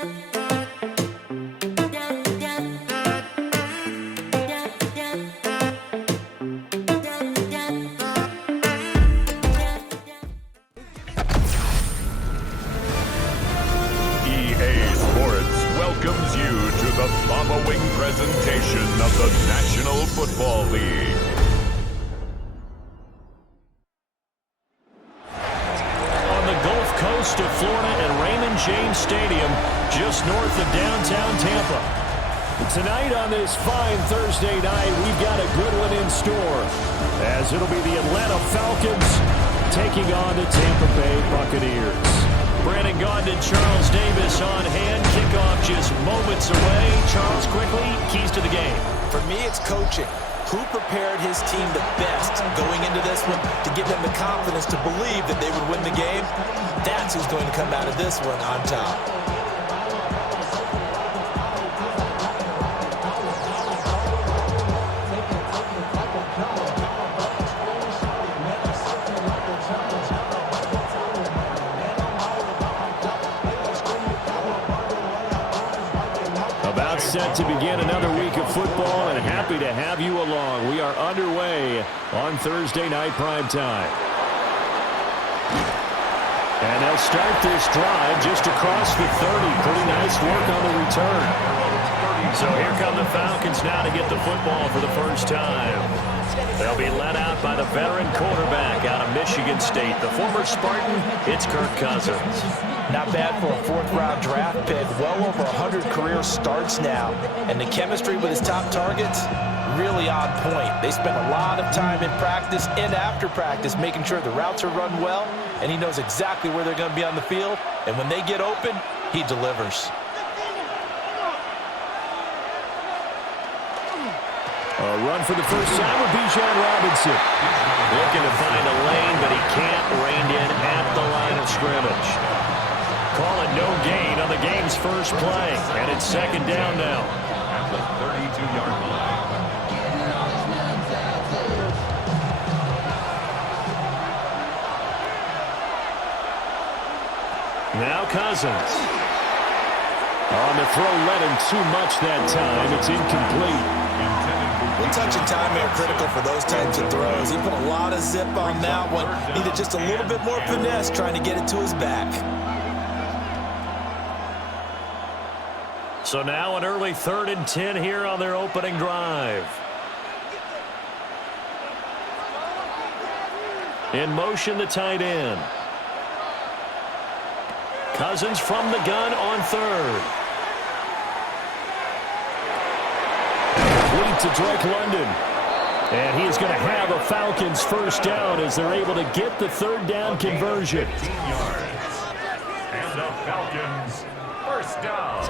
Welcomes you to the following presentation of the National Football League. On the Gulf Coast of Florida at Raymond James Stadium, just north of downtown Tampa. Tonight on this fine Thursday night, we've got a good one in store, as it'll be the Atlanta Falcons taking on the Tampa Bay Buccaneers. Brandon Gaudin, Charles Davis on hand. Kickoff just moments away. Charles, quickly, keys to the game. For me, it's coaching. Who prepared his team the best going into this one to give them the confidence to believe that they would win the game? That's who's going to come out of this one on top. Set to begin another week of football, and happy to have you along. We are underway on Thursday night primetime. And they'll start this drive just across the 30. Pretty nice work on the return. So here come the Falcons now to get the football for the first time. They'll be led out by the veteran quarterback out of Michigan State. The former Spartan, it's Kirk Cousins. Not bad for a fourth-round draft pick. Well over 100 career starts now. And the chemistry with his top targets, really on point. They spend a lot of time in practice and after practice making sure the routes are run well, and he knows exactly where they're going to be on the field. And when they get open, he delivers. A run for the first time with Bijan Robinson. Looking to find a lane, but he can't rein in at the line of scrimmage. Call it no gain on the game's first play, and it's second down now. At the 32-yard line. Now Cousins. On the throw, led him too much that time. It's incomplete. One touch and time are critical for those types of throws. He put a lot of zip on that one. Needed just a little bit more finesse trying to get it to his back. So now an early 3rd and 10 here on their opening drive. In motion, the tight end. Cousins from the gun on 3rd. To Drake London. And he is going to have a Falcons first down as they're able to get the 3rd down conversion. 15 yards. And the Falcons first down.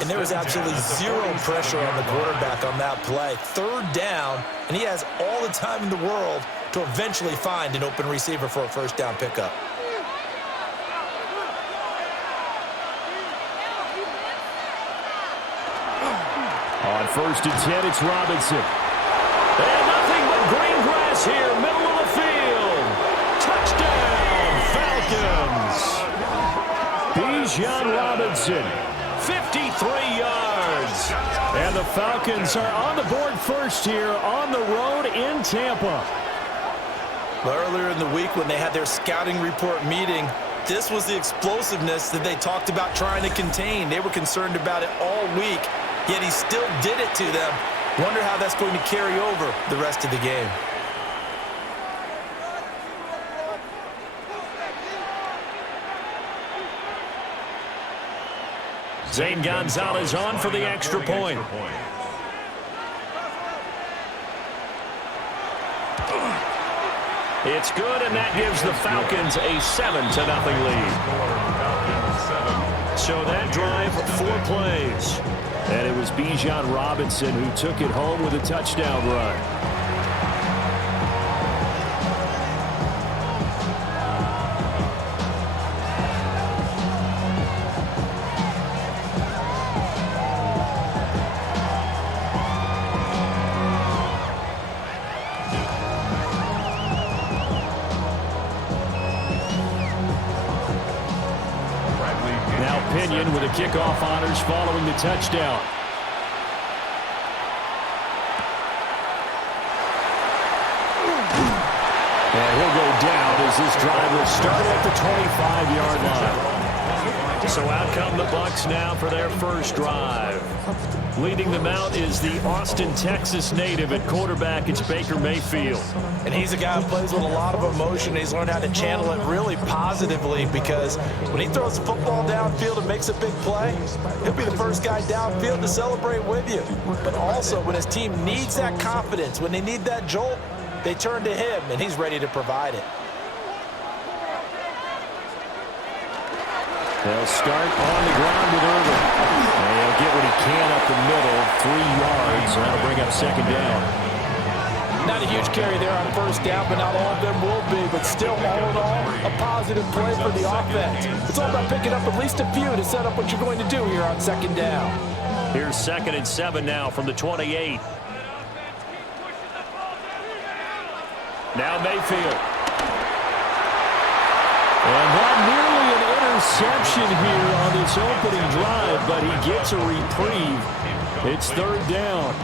And there was absolutely zero pressure on the quarterback on that play. 3rd down, and he has all the time in the world to eventually find an open receiver for a first down pickup. On 1st and 10, it's Robinson. And nothing but green grass here, middle of the field. Touchdown, Falcons. Bijan Robinson, 53 yards. And the Falcons are on the board first here on the road in Tampa. Well, earlier in the week when they had their scouting report meeting, this was the explosiveness that they talked about trying to contain. They were concerned about it all week. Yet he still did it to them. Wonder how that's going to carry over the rest of the game. Zane Gonzalez on for the extra point. It's good, and that gives the Falcons a 7-0 lead. So that drive, 4 plays. And it was Bijan Robinson who took it home with a touchdown run. Now Pinion with the kickoff honors following the touchdown. And he'll go down as this drive will start at the 25-yard line. So out come the Bucs now for their first drive. Leading them out is the Austin, Texas native at quarterback. It's Baker Mayfield. And he's a guy who plays with a lot of emotion. He's learned how to channel it really positively because when he throws the football downfield and makes a big play, he'll be the first guy downfield to celebrate with you. But also when his team needs that confidence, when they need that jolt, they turn to him, and he's ready to provide it. They'll start on the ground with Irvin. And he'll get what he can up the middle, 3 yards, and that'll bring up second down. Not a huge carry there on first down, but not all of them will be. But still, all in all, a positive play for the offense. It's all about picking up at least a few to set up what you're going to do here on second down. Here's 2nd and 7 now from the 28. Now Mayfield. And that nearly an interception here on this opening drive, but he gets a reprieve. It's 3rd down.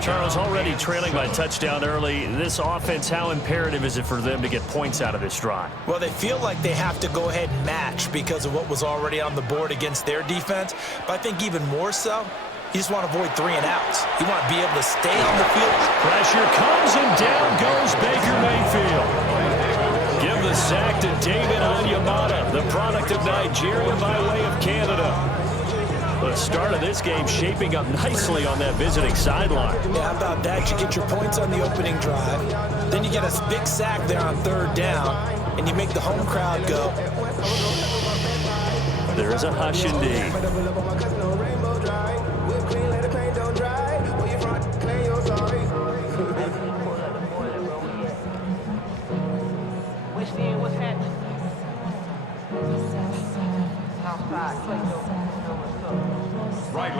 Charles, already trailing by touchdown early. This offense, how imperative is it for them to get points out of this drive? Well, they feel like they have to go ahead and match because of what was already on the board against their defense. But I think even more so, you just want to avoid 3 and outs. You want to be able to stay on the field. Pressure comes and down goes Baker Mayfield. Give the sack to David Onyemata, the product of Nigeria by way of Canada. The start of this game shaping up nicely on that visiting sideline. Yeah, how about that? You get your points on the opening drive. Then you get a big sack there on 3rd down, and you make the home crowd go. There is a hush indeed.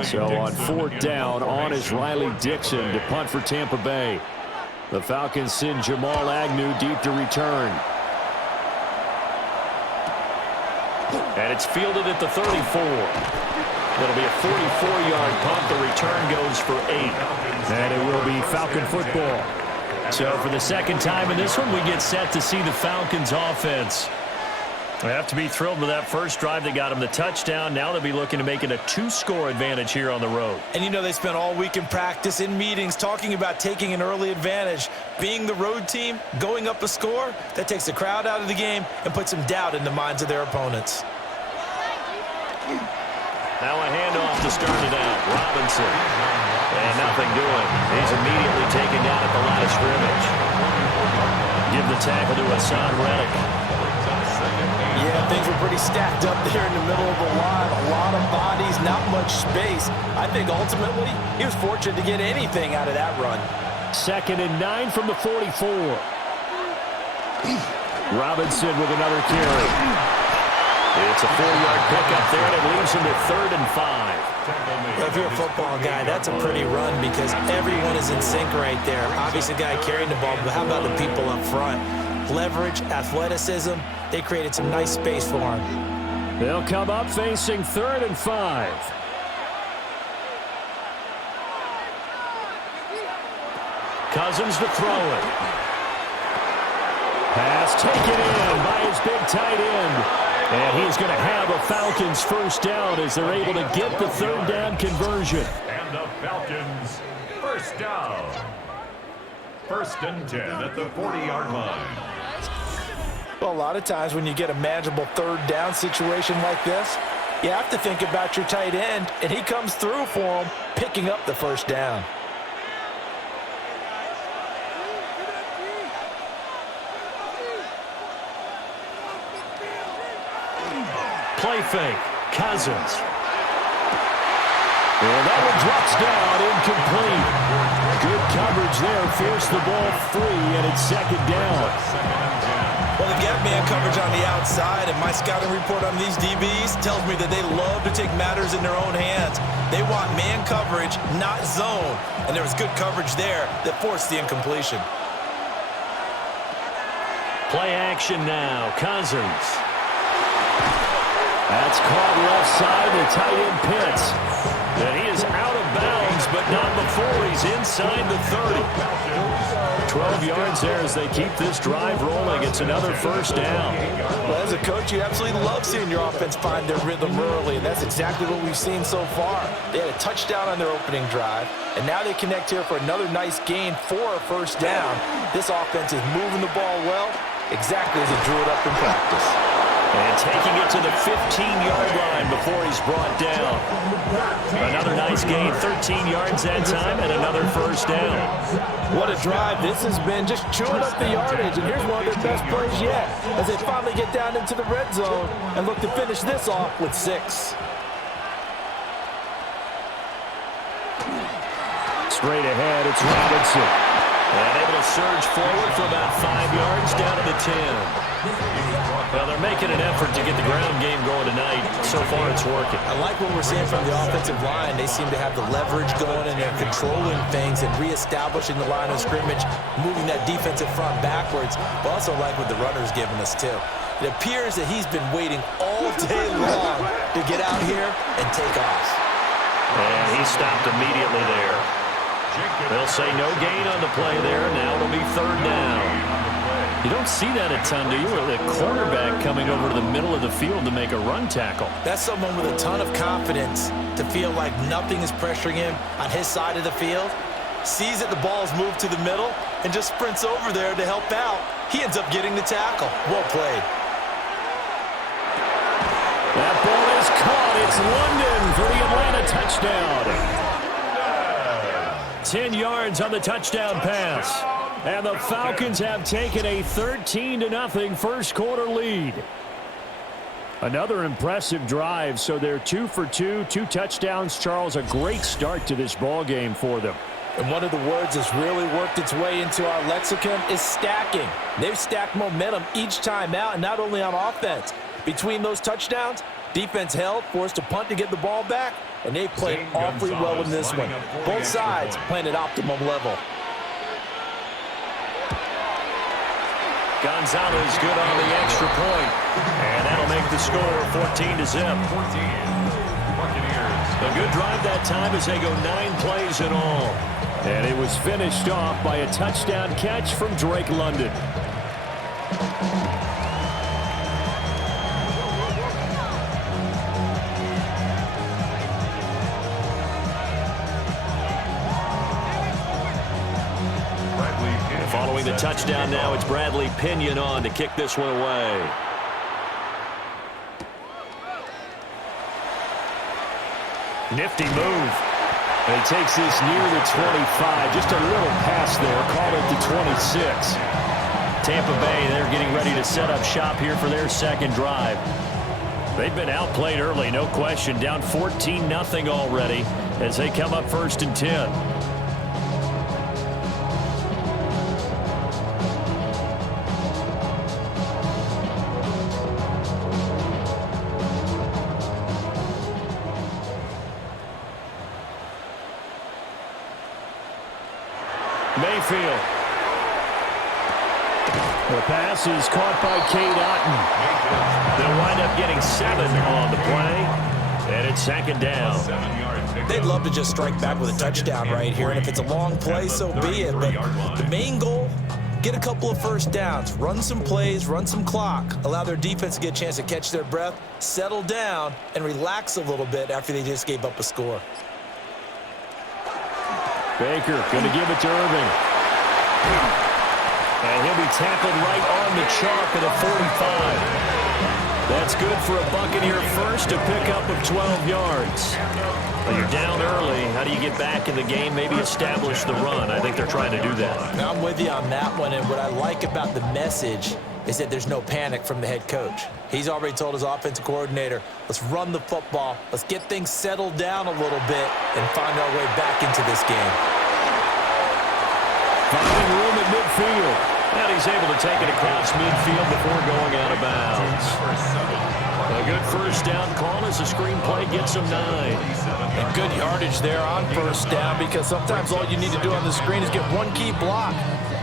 So on 4th down, on is Riley Dixon to punt for Tampa Bay. The Falcons send Jamal Agnew deep to return. And it's fielded at the 34. It'll be a 44-yard punt. The return goes for 8. And it will be Falcon football. So for the second time in this one, we get set to see the Falcons offense. They have to be thrilled with that first drive that got them the touchdown. Now they'll be looking to make it a 2-score advantage here on the road. And you know they spent all week in practice, in meetings, talking about taking an early advantage. Being the road team, going up a score, that takes the crowd out of the game and puts some doubt in the minds of their opponents. Now a handoff to start it out. Robinson. And nothing doing. He's immediately taken down at the line of scrimmage. Give the tackle to Hassan Reddick. Yeah, things were pretty stacked up there in the middle of the line. A lot of bodies, not much space. I think ultimately he was fortunate to get anything out of that run. 2nd and 9 from the 44. Robinson with another carry. It's a 4-yard pickup there, and it leaves him with 3rd and 5. Well, if you're a football guy, that's a pretty run because everyone is in sync right there. Obviously, the guy carrying the ball, but how about the people up front? Leverage, athleticism, they created some nice space for him. They'll come up facing 3rd and 5. Cousins to throw it. Pass taken in by his big tight end. And he's going to have a Falcons first down as they're able to get the 3rd down conversion. And the Falcons first down. 1st and 10 at the 40-yard line. Well, a lot of times when you get a manageable 3rd down situation like this, you have to think about your tight end, and he comes through for him, picking up the first down. Play fake. Cousins. And that one drops down, incomplete. Good coverage there, forced the ball free, and it's 2nd down. Well, they've got man coverage on the outside, and my scouting report on these DBs tells me that they love to take matters in their own hands. They want man coverage, not zone, and there was good coverage there that forced the incompletion. Play action now. Cousins. That's It's caught left side to tight end Pitts. And he is out of bounds, but not before he's inside the 30. 12 yards there as they keep this drive rolling. It's another first down. Well, as a coach, you absolutely love seeing your offense find their rhythm early, and that's exactly what we've seen so far. They had a touchdown on their opening drive, and now they connect here for another nice gain for a first down. This offense is moving the ball well, exactly as it drew it up in practice. And taking it to the 15-yard line before he's brought down. Another nice gain, 13 yards that time, and another first down. What a drive this has been, just chewing up the yardage, and here's one of their best plays yet as they finally get down into the red zone and look to finish this off with 6. Straight ahead, it's Robinson. And able to surge forward for about 5 yards down to the 10. Well, they're making an effort to get the ground game going tonight. So far, it's working. I like what we're seeing from the offensive line. They seem to have the leverage going, and they're controlling things and reestablishing the line of scrimmage, moving that defensive front backwards. But also like what the runner's giving us, too. It appears that he's been waiting all day long to get out here and take off. And he stopped immediately there. They'll say no gain on the play there. Now it'll be third down. You don't see that a ton, do you? A quarterback coming over to the middle of the field to make a run tackle. That's someone with a ton of confidence to feel like nothing is pressuring him on his side of the field. Sees that the ball's moved to the middle and just sprints over there to help out. He ends up getting the tackle. Well played. That ball is caught. It's London for the Atlanta touchdown. 10 yards on the touchdown pass. And the Falcons have taken a 13-0 first quarter lead. Another impressive drive, so they're 2 for 2, 2 touchdowns. Charles, a great start to this ball game for them. And one of the words that's really worked its way into our lexicon is stacking. They've stacked momentum each time out, and not only on offense. Between those touchdowns, defense held, forced a punt to get the ball back, and they played awfully well in this one. Both sides playing at optimum level. Gonzalez good on the extra point. And that'll make the score 14-0. A good drive that time as they go 9 plays in all. And it was finished off by a touchdown catch from Drake London. Following the touchdown now, it's Bradley Pinion on to kick this one away. Nifty move. And he takes this near the 25. Just a little pass there. Call it the 26. Tampa Bay, they're getting ready to set up shop here for their second drive. They've been outplayed early, no question. Down 14-0 already as they come up 1st and 10. Mayfield. The pass is caught by Cade Otton. They'll wind up getting 7 on the play, and it's 2nd down. They'd love to just strike back with a touchdown right here, and if it's a long play, so be it. But the main goal, get a couple of first downs, run some plays, run some clock, allow their defense to get a chance to catch their breath, settle down, and relax a little bit after they just gave up a score. Baker going to give it to Irving. And he'll be tackled right on the chalk at a 45. That's good for a Buccaneer first, a pickup of 12 yards. Well, you're down early. How do you get back in the game, maybe establish the run? I think they're trying to do that. Now, I'm with you on that one, and what I like about the message is that there's no panic from the head coach. He's already told his offensive coordinator, let's run the football, let's get things settled down a little bit and find our way back into this game. Finding room at midfield. And he's able to take it across midfield before going out of bounds. A good first down call as the screen play gets him 9. And good yardage there on first down, because sometimes all you need to do on the screen is get one key block.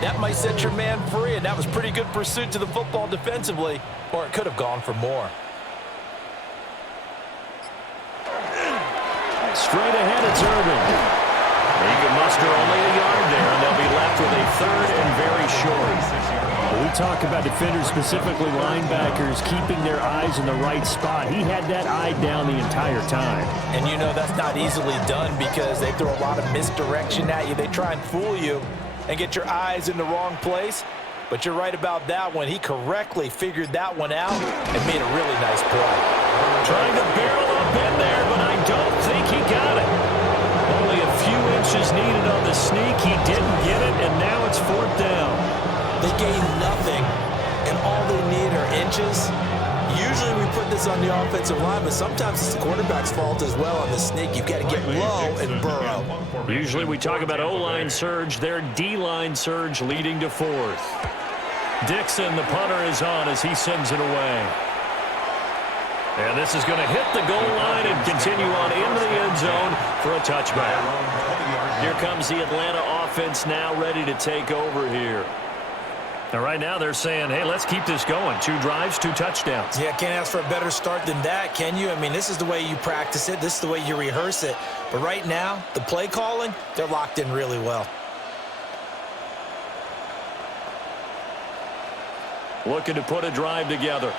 That might set your man free, and that was pretty good pursuit to the football defensively, or it could have gone for more. Straight ahead, it's Irving. He can muster only a yard there, and they'll be left with a third and very short. When we talk about defenders, specifically linebackers, keeping their eyes in the right spot. He had that eye down the entire time. And you know that's not easily done because they throw a lot of misdirection at you. They try and fool you and get your eyes in the wrong place. But you're right about that one. He correctly figured that one out and made a really nice play. Trying to barrel up in there, but I don't think he got it. Only a few inches needed on the sneak. He didn't get it, and now it's fourth down. They gain nothing, and all they need are inches. Usually we put this on the offensive line, but sometimes it's the quarterback's fault as well on the sneak. You've got to get low and burrow. Usually we talk about O-line surge. Their D-line surge leading to fourth. Dixon, the punter, is on as he sends it away. And this is going to hit the goal line and continue on into the end zone for a touchback. Here comes the Atlanta offense now ready to take over here. Now, right now they're saying, hey, let's keep this going. 2 drives, 2 touchdowns. Yeah, can't ask for a better start than that, can you? I mean, this is the way you practice it. This is the way you rehearse it. But right now, the play calling, they're locked in really well. Looking to put a drive together.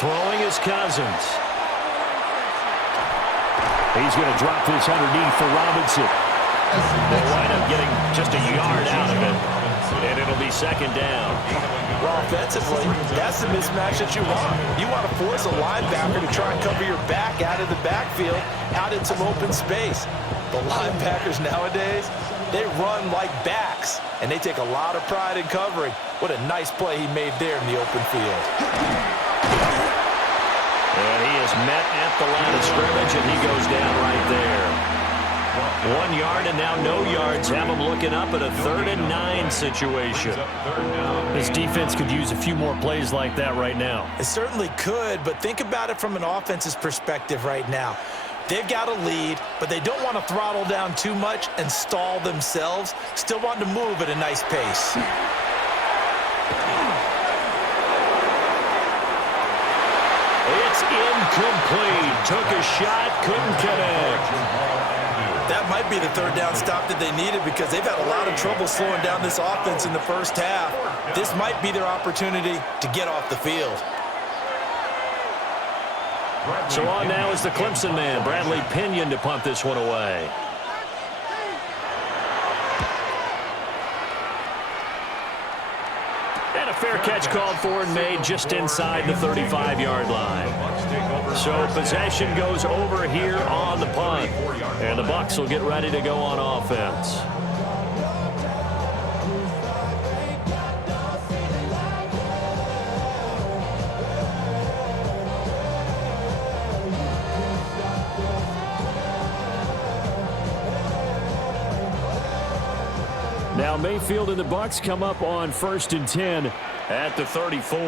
Throwing is Cousins. He's going to drop this underneath for Robinson. They'll wind up getting just a yard out of it, and it'll be second down. Well, offensively, that's the mismatch that you want. You want to force a linebacker to try and cover your back out of the backfield, out in some open space. The linebackers nowadays, they run like backs, and they take a lot of pride in covering. What a nice play he made there in the open field. And he is met at the line of scrimmage, and he goes down right there. 1 yard and now no yards. Have him looking up at a 3rd and 9 situation. This defense could use a few more plays like that right now. It certainly could, but think about it from an offense's perspective right now. They've got a lead, but they don't want to throttle down too much and stall themselves. Still want to move at a nice pace. It's incomplete. Took a shot, couldn't connect. That might be the 3rd down stop that they needed because they've had a lot of trouble slowing down this offense in the first half. This might be their opportunity to get off the field. So on now is the Clemson man, Bradley Pinion, to punt this one away. And a fair catch called for and made just inside the 35-yard line. So possession goes over here on the punt. And the Bucs will get ready to go on offense. Now Mayfield and the Bucs come up on 1st and 10 at the 34.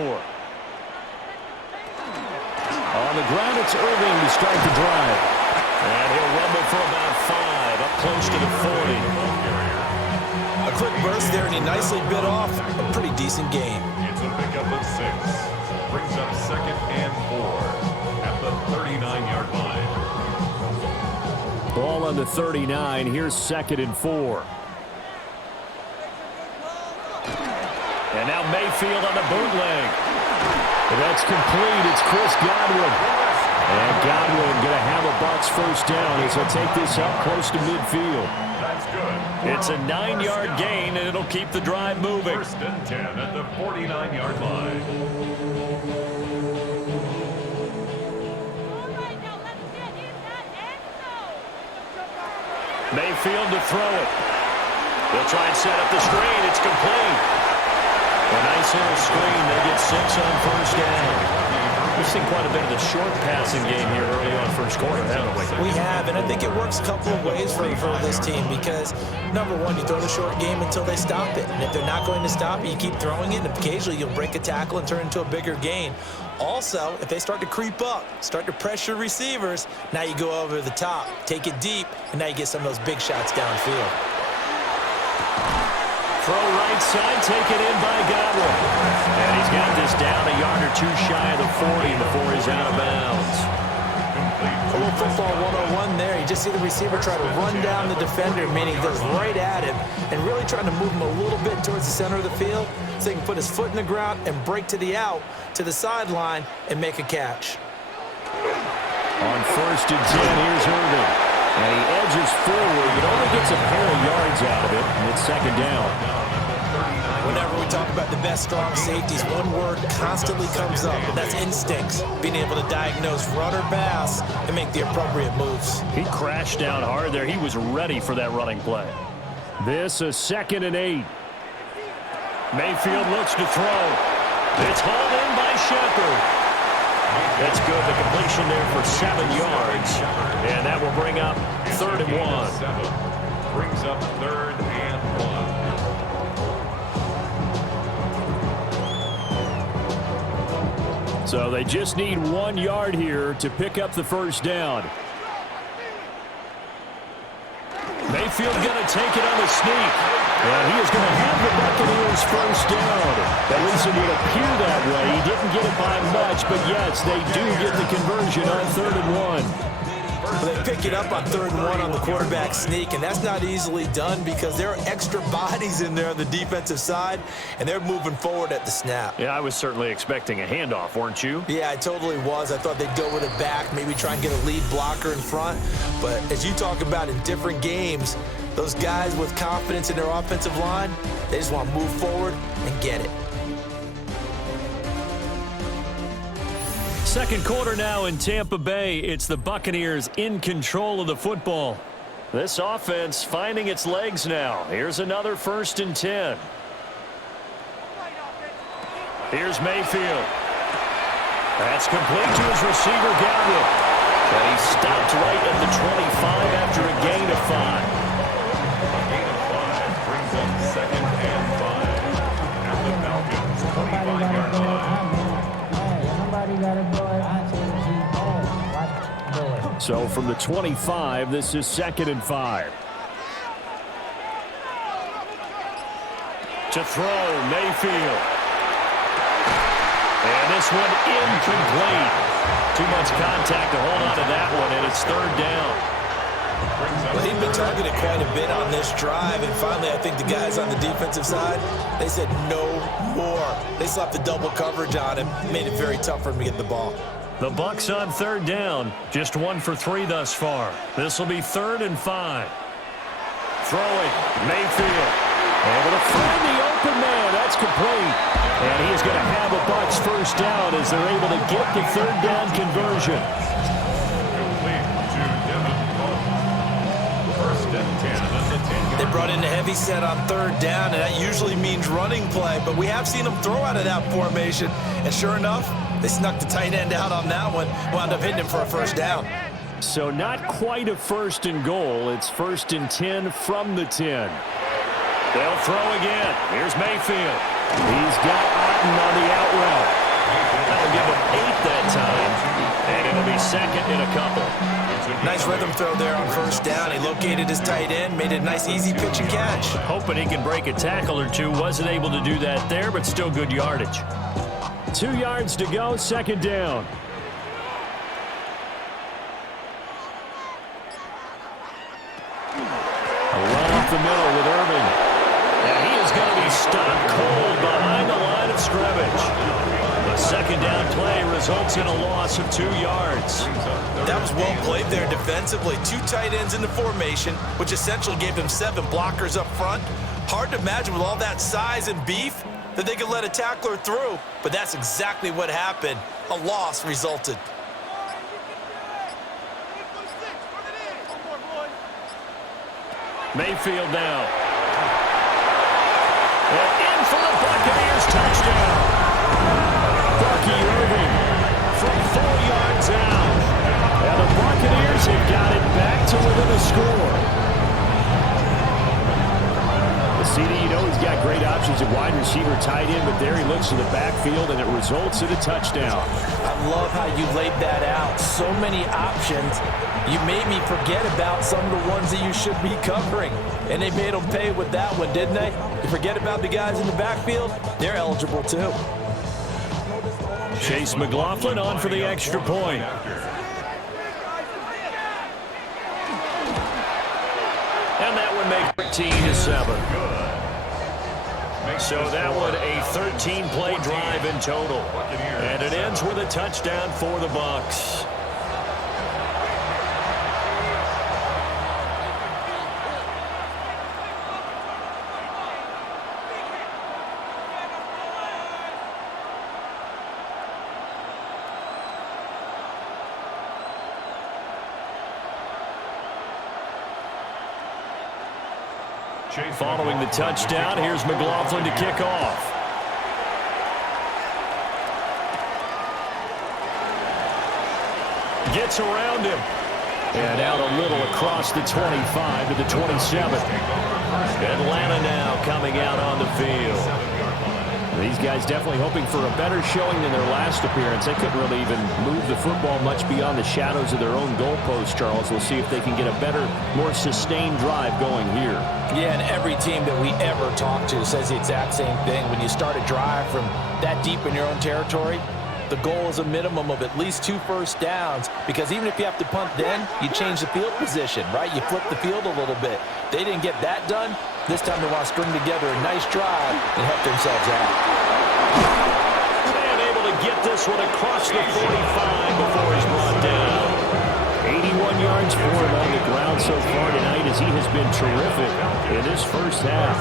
On the ground, it's Irving to start the drive. And he'll rumble for about 5, up close to the 40. A quick burst there, and he nicely bit off a pretty decent game. It's a pickup of 6. Brings up 2nd and 4 at the 39-yard line. Ball on the 39. Here's 2nd and 4. And now Mayfield on the bootleg. That's complete. It's Chris Godwin. And Godwin going to have a Bucs first down as he'll take this up close to midfield. That's good. It's a 9-yard gain, and it'll keep the drive moving. 1st and 10 at the 49-yard line. Mayfield to throw it. They'll try and set up the screen. It's complete. A nice little screen. They get 6 on first down. We've seen quite a bit of the short passing game here early on first quarter, haven't we? We have, and I think it works a couple of ways for this team because, number one, you throw the short game until they stop it. And if they're not going to stop it, you keep throwing it, and occasionally you'll break a tackle and turn into a bigger gain. Also, if they start to creep up, start to pressure receivers, now you go over the top, take it deep, and now you get some of those big shots downfield. Throw right side, taken in by Godwin. And he's got this down a yard or too shy of the 40 before he's out of bounds. A little football 101 there. You just see the receiver try to run down the defender, meaning goes right at him, and really trying to move him a little bit towards the center of the field so he can put his foot in the ground and break to the out, to the sideline, and make a catch. On 1st and 10, here's Irving. And he edges forward, but only gets a pair of yards out of it, and it's 2nd down. Whenever we talk about the best strong safeties, one word constantly comes up, and that's instincts. Being able to diagnose run or pass and make the appropriate moves. He crashed down hard there. He was ready for that running play. This is 2nd and 8. Mayfield looks to throw. It's hauled in by Shepard. That's good. The completion there for 7 yards. And that will bring up 3rd and 1. Brings up 3rd and 1. So they just need 1 yard here to pick up the 1st down. Mayfield going to take it on the sneak. And he is going to have the Buccaneers 1st down. At least it would appear that way. He didn't get it by much, but yes, they do get the conversion on 3rd and 1. Well, they pick it up on 3rd and 1 on the quarterback sneak, and that's not easily done because there are extra bodies in there on the defensive side, and they're moving forward at the snap. Yeah, I was certainly expecting a handoff, weren't you? Yeah, I totally was. I thought they'd go with it back, maybe try and get a lead blocker in front. But as you talk about in different games, those guys with confidence in their offensive line, they just want to move forward and get it. 2nd quarter now in Tampa Bay. It's the Buccaneers in control of the football. This offense finding its legs now. Here's another 1st and 10. Here's Mayfield. That's complete to his receiver, Gallup. And he stopped right at the 25 after a gain of 5. A gain of 5 brings up 2nd and 5. At the Falcons' 25-yard line. So from the 25, this is 2nd and 5. To throw, Mayfield. And this one incomplete. Too much contact to hold on to that one, and it's 3rd down. Well, he'd been targeted quite a bit on this drive, and finally I think the guys on the defensive side, they said no more. They slapped the double coverage on him, made it very tough for him to get the ball. The Bucs on 3rd down, just 1 for 3 thus far. This will be 3rd and 5. Throwing, Mayfield. Able to find the open man. That's complete. And he is going to have a Bucs 1st down as they're able to get the 3rd down conversion. They brought in a heavy set on 3rd down, and that usually means running play, but we have seen them throw out of that formation, and sure enough, they snuck the tight end out on that one, wound up hitting him for a 1st down. So not quite a 1st and goal. It's 1st and 10 from the 10. They'll throw again. Here's Mayfield. He's got Otten on the out route. That'll give him 8 that time, and it'll be 2nd and a couple. Nice rhythm throw there on 1st down. He located his tight end, made it a nice easy pitch and catch. Hoping he can break a tackle or two. Wasn't able to do that there, but still good yardage. 2 yards to go, 2nd down. A run up the middle with Irving. And he is going to be stopped cold behind the line of scrimmage. The 2nd down play results in a loss of 2 yards. That was well played there defensively. 2 tight ends in the formation, which essentially gave them 7 blockers up front. Hard to imagine with all that size and beef that they could let a tackler through, but that's exactly what happened. A loss resulted. Mayfield now. And in for the Buccaneers touchdown. Bucky Irving from 4 yards out. And the Buccaneers have got it back to within a score. The CD, you know, he's got great options at wide receiver, tight end, but there he looks to the backfield, and it results in a touchdown. I love how you laid that out. So many options. You made me forget about some of the ones that you should be covering. And they made them pay with that one, didn't they? You forget about the guys in the backfield? They're eligible too. Chase McLaughlin on for the extra point. And that would make 13-7. So that one a 13-play drive in total. And it ends with a touchdown for the Bucs. Following the touchdown, here's McLaughlin to kick off. Gets around him. And out a little across the 25 to the 27. Atlanta now coming out on the field. These guys definitely hoping for a better showing than their last appearance. They couldn't really even move the football much beyond the shadows of their own goalpost, Charles. We'll see if they can get a better, more sustained drive going here. Yeah, and every team that we ever talk to says the exact same thing. When you start a drive from that deep in your own territory, the goal is a minimum of at least 2 first downs, because even if you have to punt then, you change the field position, right? You flip the field a little bit. They didn't get that done. This time they want to string together a nice drive and help themselves out. And able to get this one across the 45 before he's brought down. 81 yards for him on the ground so far tonight, as he has been terrific in this first half.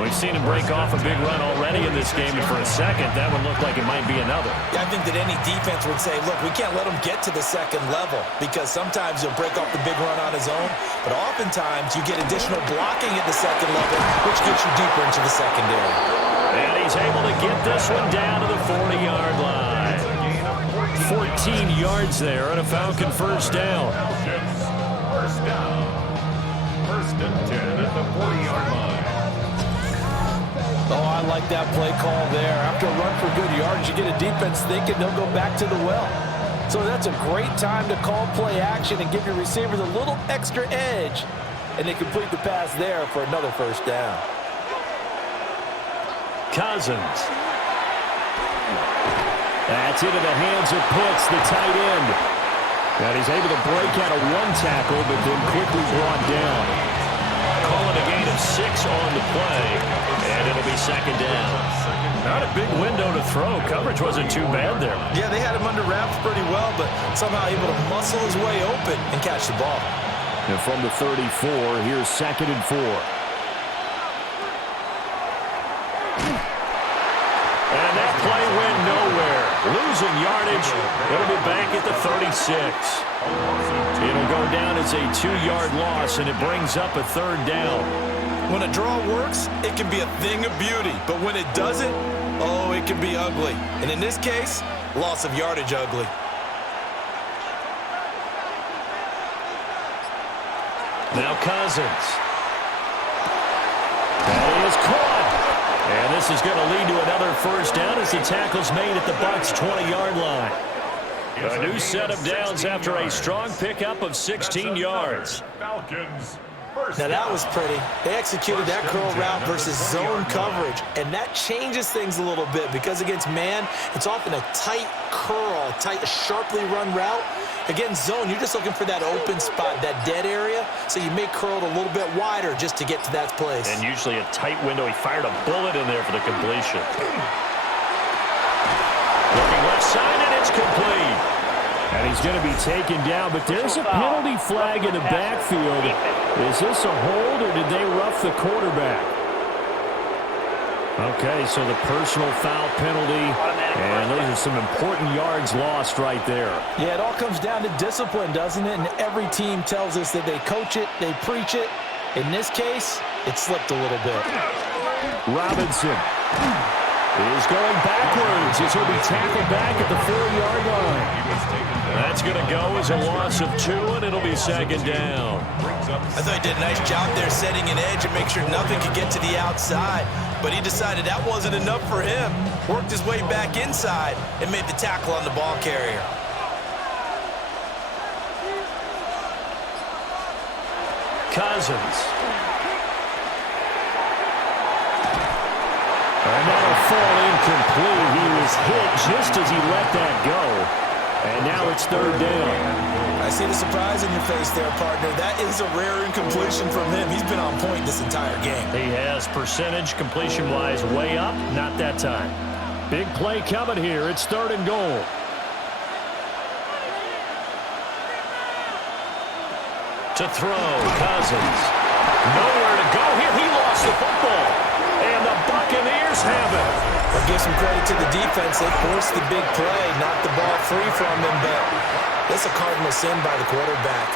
We've seen him break off a big run already in this game, and for a second, that would look like it might be another. Yeah, I think that any defense would say, look, we can't let him get to the second level, because sometimes he'll break off the big run on his own, but oftentimes you get additional blocking at the second level, which gets you deeper into the secondary. And he's able to get this one down to the 40-yard line. 14 yards there on a Falcon first down. First down. First and 10 at the 40-yard line. Oh, I like that play call there. After a run for good yards, you get a defense thinking they'll go back to the well. So that's a great time to call play action and give your receivers a little extra edge. And they complete the pass there for another first down. Cousins. That's into the hands of Pitts, the tight end. And he's able to break out of one tackle, but then quickly brought down. Calling a gain of 6 on the play, and it'll be second down. Not a big window to throw. Coverage wasn't too bad there. Yeah, they had him under wraps pretty well, but somehow able to muscle his way open and catch the ball. And from the 34, here's second and 4. And that play went nowhere. Losing yardage. It'll be back at the 36. It'll go down as a 2-yard loss, and it brings up a third down. When a draw works, it can be a thing of beauty. But when it doesn't, oh, it can be ugly. And in this case, loss of yardage ugly. Now Cousins. That is caught. And this is going to lead to another first down as the tackle's made at the Bucs' 20-yard line. A new set of downs after a strong pickup of 16 yards. Falcons. Now that was pretty. They executed that curl route versus zone coverage, and that changes things a little bit, because against man, it's often a tight curl, tight, sharply run route. Against zone, you're just looking for that open spot, that dead area, so you may curl it a little bit wider just to get to that place. And usually a tight window. He fired a bullet in there for the completion. Looking left side, and it's complete. And he's going to be taken down, but there's a penalty flag in the backfield. Is this a hold, or did they rough the quarterback? Okay, so the personal foul penalty, and those are some important yards lost right there. Yeah, it all comes down to discipline, doesn't it? And every team tells us that they coach it, they preach it. In this case, it slipped a little bit. Robinson is going backwards as he'll be tackled back at the 4-yard line. That's going to go as a loss of 2, and it'll be second down. I thought he did a nice job there setting an edge and make sure nothing could get to the outside. But he decided that wasn't enough for him. Worked his way back inside and made the tackle on the ball carrier. Cousins. And that'll fall incomplete. He was was hit just as he let that go. And now it's third down. I see the surprise in your face there, partner. That is a rare incompletion from him. He's been on point this entire game. He has percentage completion-wise way up, not that time. Big play coming here. It's third and goal. To throw, Cousins. Nowhere to go here. He lost the football. And the Buccaneers have it. I'll give some credit to the defense. They forced the big play, knocked the ball free from him, but that's a cardinal sin by the quarterback.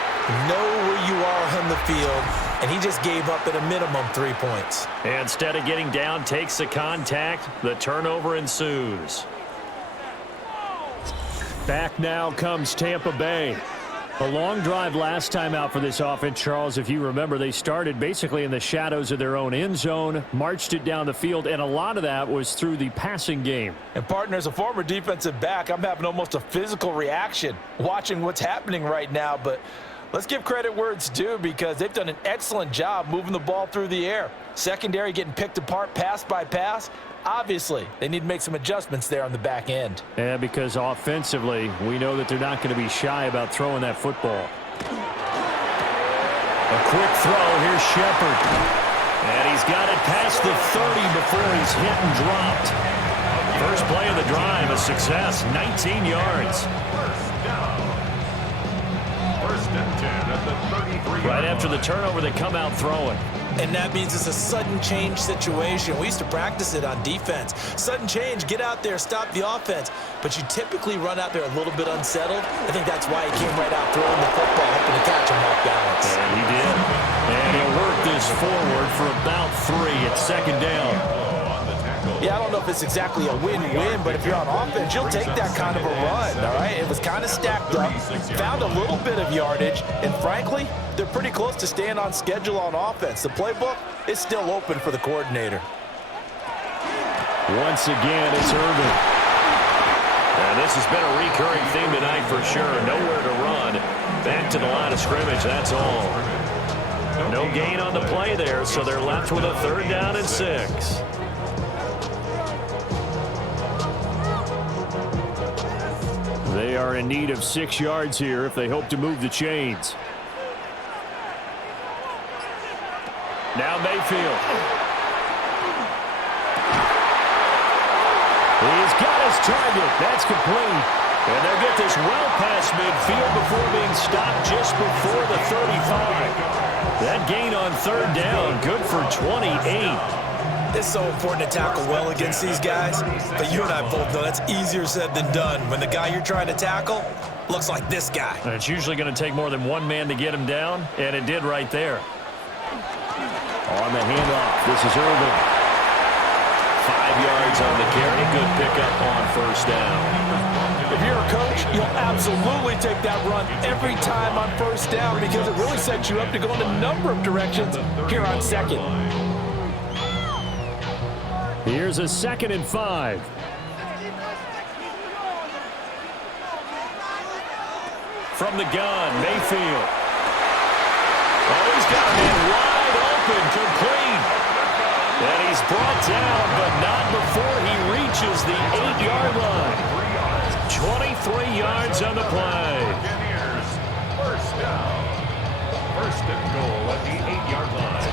Know where you are on the field, and he just gave up at a minimum 3 points. Instead of getting down, takes the contact. The turnover ensues. Back now comes Tampa Bay. A long drive last time out for this offense, Charles. If you remember, they started basically in the shadows of their own end zone, marched it down the field, and a lot of that was through the passing game. And, partner, as a former defensive back, I'm having almost a physical reaction watching what's happening right now. But let's give credit where it's due because they've done an excellent job moving the ball through the air. Secondary getting picked apart pass by pass. Obviously, they need to make some adjustments there on the back end. Yeah, because offensively, we know that they're not going to be shy about throwing that football. A quick throw. Here's Shepard. And he's got it past the 30 before he's hit and dropped. First play of the drive, a success, 19 yards. First and 10 at the 33. Right after the turnover, they come out throwing. And that means it's a sudden change situation. We used to practice it on defense. Sudden change, get out there, stop the offense. But you typically run out there a little bit unsettled. I think that's why he came right out throwing the football, hoping to catch him off balance. And he did. And he'll work this forward for about 3 at second down. Yeah, I don't know if it's exactly a win-win, but if you're on offense, you'll take that kind of a run, all right? It was kind of stacked up, found a little bit of yardage, and frankly, they're pretty close to staying on schedule on offense. The playbook is still open for the coordinator. Once again, it's Irvin. And this has been a recurring theme tonight for sure. Nowhere to run. Back to the line of scrimmage, that's all. No gain on the play there, so they're left with a third down and 6. They are in need of 6 yards here if they hope to move the chains. Now Mayfield. He's got his target. That's complete. And they'll get this well past midfield before being stopped just before the 35. That gain on third down, good for 28. It's so important to tackle well against these guys, but you and I both know that's easier said than done when the guy you're trying to tackle looks like this guy. And it's usually going to take more than one man to get him down, and it did right there. On the handoff, this is Irvin. 5 yards on the carry, good pickup on first down. If you're a coach, you'll absolutely take that run every time on first down because it really sets you up to go in a number of directions here on second. Here's a 2nd and 5. From the gun, Mayfield. Oh, he's got a man wide open, complete. And he's brought down, but not before he reaches the 8-yard line. 23 yards on the play. Buccaneers, first down. First and goal at the 8-yard line.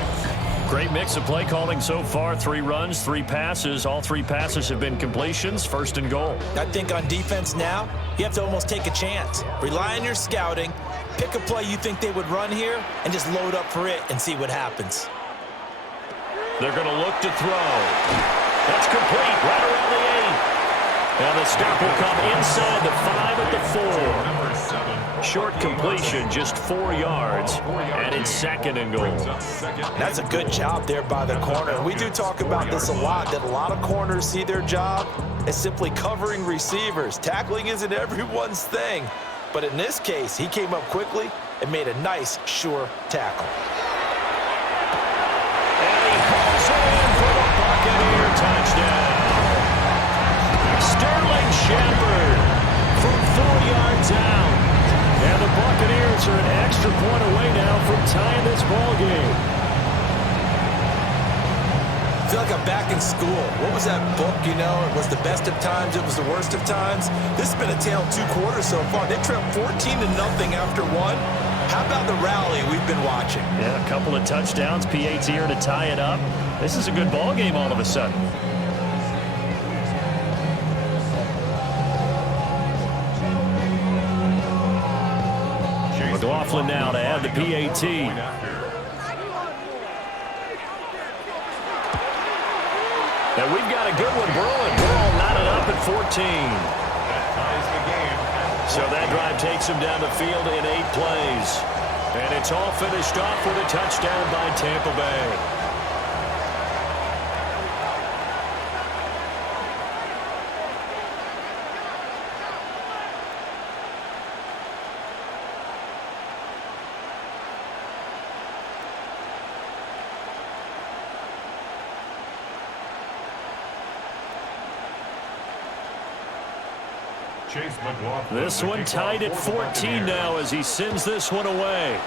Great mix of play calling so far. 3 runs, 3 passes. All 3 passes have been completions. First and goal. I think on defense now, you have to almost take a chance. Rely on your scouting. Pick a play you think they would run here and just load up for it and see what happens. They're going to look to throw. That's complete right around the 8. And the stop will come inside the 5 at the 4. Number 7. Short completion, just 4 yards, and it's 2nd and goal. That's a good job there by the corner. We do talk about this a lot, that a lot of corners see their job as simply covering receivers. Tackling isn't everyone's thing. But in this case, he came up quickly and made a nice, sure tackle. And he hauls it in for the Buccaneer touchdown. Sterling Shepard from 4 yards out. And the Buccaneers are an extra point away now from tying this ball game. feel like I'm back in school. What was that book, you know? It was the best of times, it was the worst of times. This has been a tale of 2 quarters so far. They've trailed 14-0 after 1. How about the rally we've been watching? Yeah, a couple of touchdowns. PAT here to tie it up. This is a good ball game all of a sudden. McLaughlin now to add the PAT. And we've got a good one brewing. We're all knotted up at 14. That ties the game. So that drive takes him down the field in 8 plays. And it's all finished off with a touchdown by Tampa Bay. This one tied at 14 now as he sends this one away.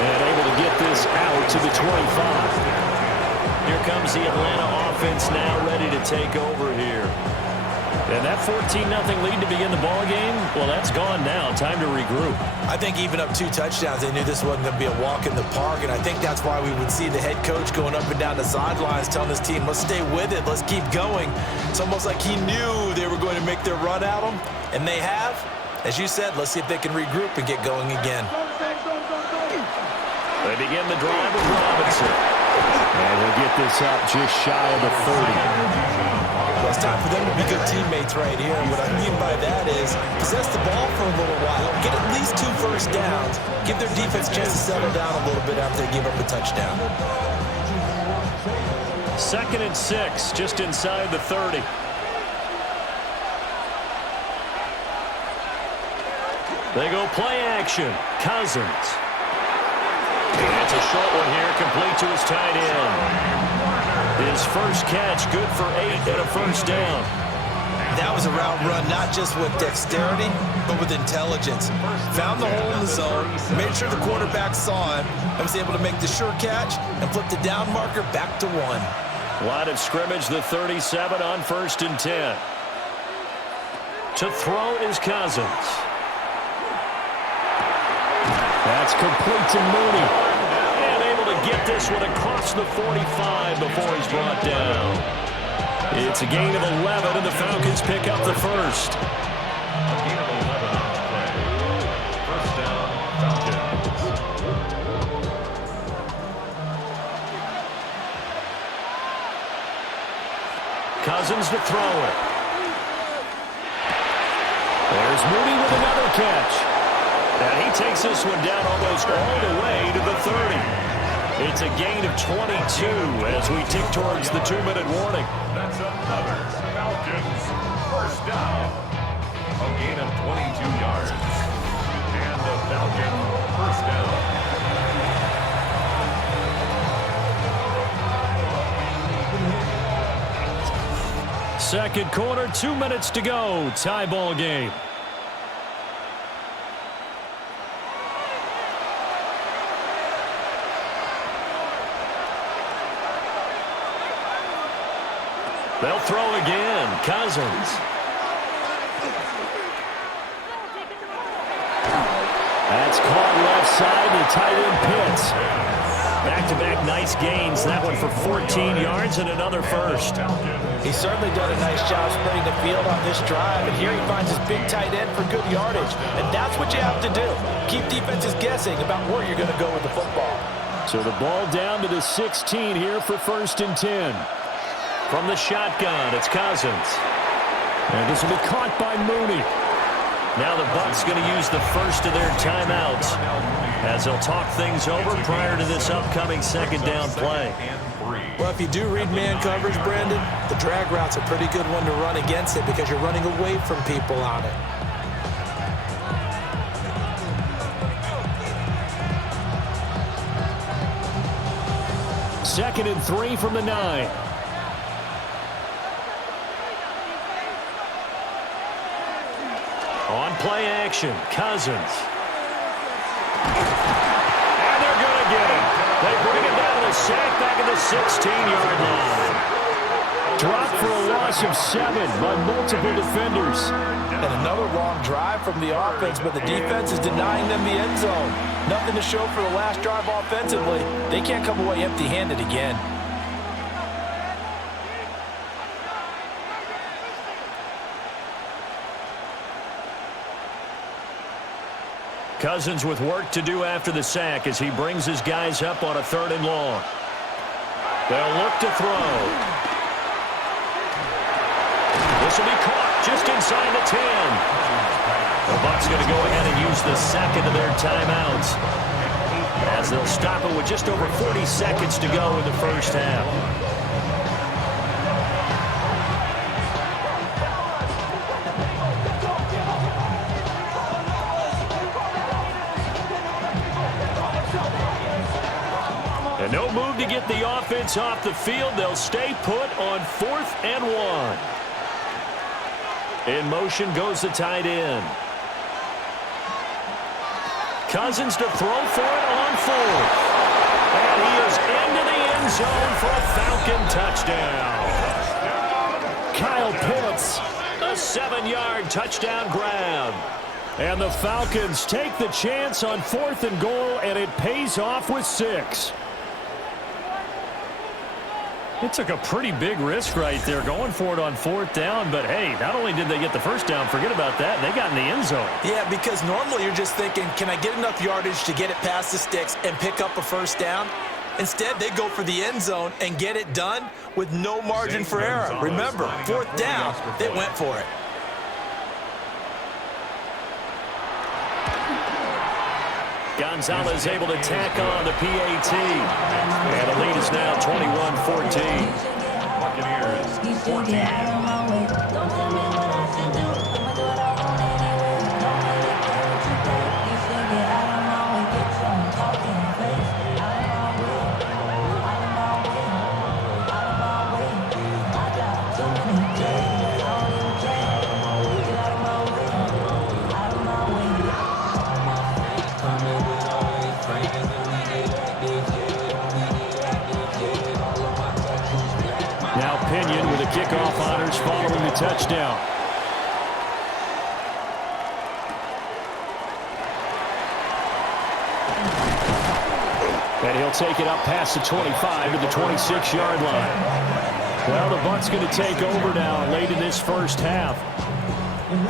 And able to get this out to the 25. Here comes the Atlanta offense now ready to take over here. And that 14-0 lead to begin the ball game, well, that's gone now. Time to regroup. I think even up 2 touchdowns, they knew this wasn't going to be a walk in the park, and I think that's why we would see the head coach going up and down the sidelines telling his team, let's stay with it, let's keep going. It's almost like he knew they were going to make their run at him, and they have. As you said, let's see if they can regroup and get going again. They begin the drive with Robinson. And he'll get this up just shy of the 30. Well, it's time for them to be good teammates right here. And what I mean by that is possess the ball for a little while, get at least 2 first downs, give their defense a chance to settle down a little bit after they give up a touchdown. 2nd and 6, just inside the 30. They go play action. Cousins. And it's a short one here, complete to his tight end. His first catch, good for 8 and a first down. That was a route run, not just with dexterity, but with intelligence. Found the hole in the zone, made sure the quarterback saw him, and was able to make the sure catch and flip the down marker back to 1. Line of scrimmage, the 37 on 1st and 10. To throw is Cousins. That's complete to Mooney. And able to get this one across the 45 before he's brought down. It's a gain of 11, and the Falcons pick up the first. A gain of 11 on the play. First down, Falcons. Cousins to throw it. There's Mooney with another catch. And he takes this one down almost all the way to the 30. It's a gain of 22 as we tick towards the 2-minute warning. That's another Falcons first down. A gain of 22 yards. And the Falcons first down. Second quarter, 2 minutes to go. Tie ball game. They'll throw again. Cousins. That's caught left side. The tight end Pitts. Back-to-back nice gains. That one for 14 yards and another first. He's certainly done a nice job spreading the field on this drive. And here he finds his big tight end for good yardage. And that's what you have to do. Keep defenses guessing about where you're going to go with the football. So the ball down to the 16 here for 1st and 10. From the shotgun, it's Cousins. And this will be caught by Mooney. Now the Bucs going to use the first of their timeouts as they'll talk things over prior to this upcoming 2nd down play. Well, if you do read man coverage, Brandon, the drag route's a pretty good one to run against it because you're running away from people on it. Second and 3 from the 9. On play action, Cousins. the sack back at the 16-yard line. Dropped for a loss of 7 by multiple defenders. And another long drive from the offense, but the defense is denying them the end zone. Nothing to show for the last drive offensively. They can't come away empty-handed again. Cousins with work to do after the sack as he brings his guys up on a 3rd and long. They'll look to throw. This will be caught just inside the 10. The Bucs going to go ahead and use the second of their timeouts as they'll stop it with just over 40 seconds to go in the first half. And no move to get the offense off the field. They'll stay put on 4th and 1. In motion goes the tight end. Cousins to throw for it on 4th. And he is into the end zone for a Falcon touchdown. Kyle Pitts, a 7-yard touchdown grab. And the Falcons take the chance on 4th and goal, and it pays off with 6. It took a pretty big risk right there going for it on 4th down, but hey, not only did they get the first down, forget about that, they got in the end zone. Yeah, because normally you're just thinking, can I get enough yardage to get it past the sticks and pick up a first down? Instead, they go for the end zone and get it done with no margin for error. Remember, 4th down, they went for it. Gonzalez able to tack on the PAT. And the lead is now 21-14. Buccaneers 14. Kickoff honors following the touchdown. And he'll take it up past the 25 to the 26-yard line. Well, the Bucs going to take over now late in this first half.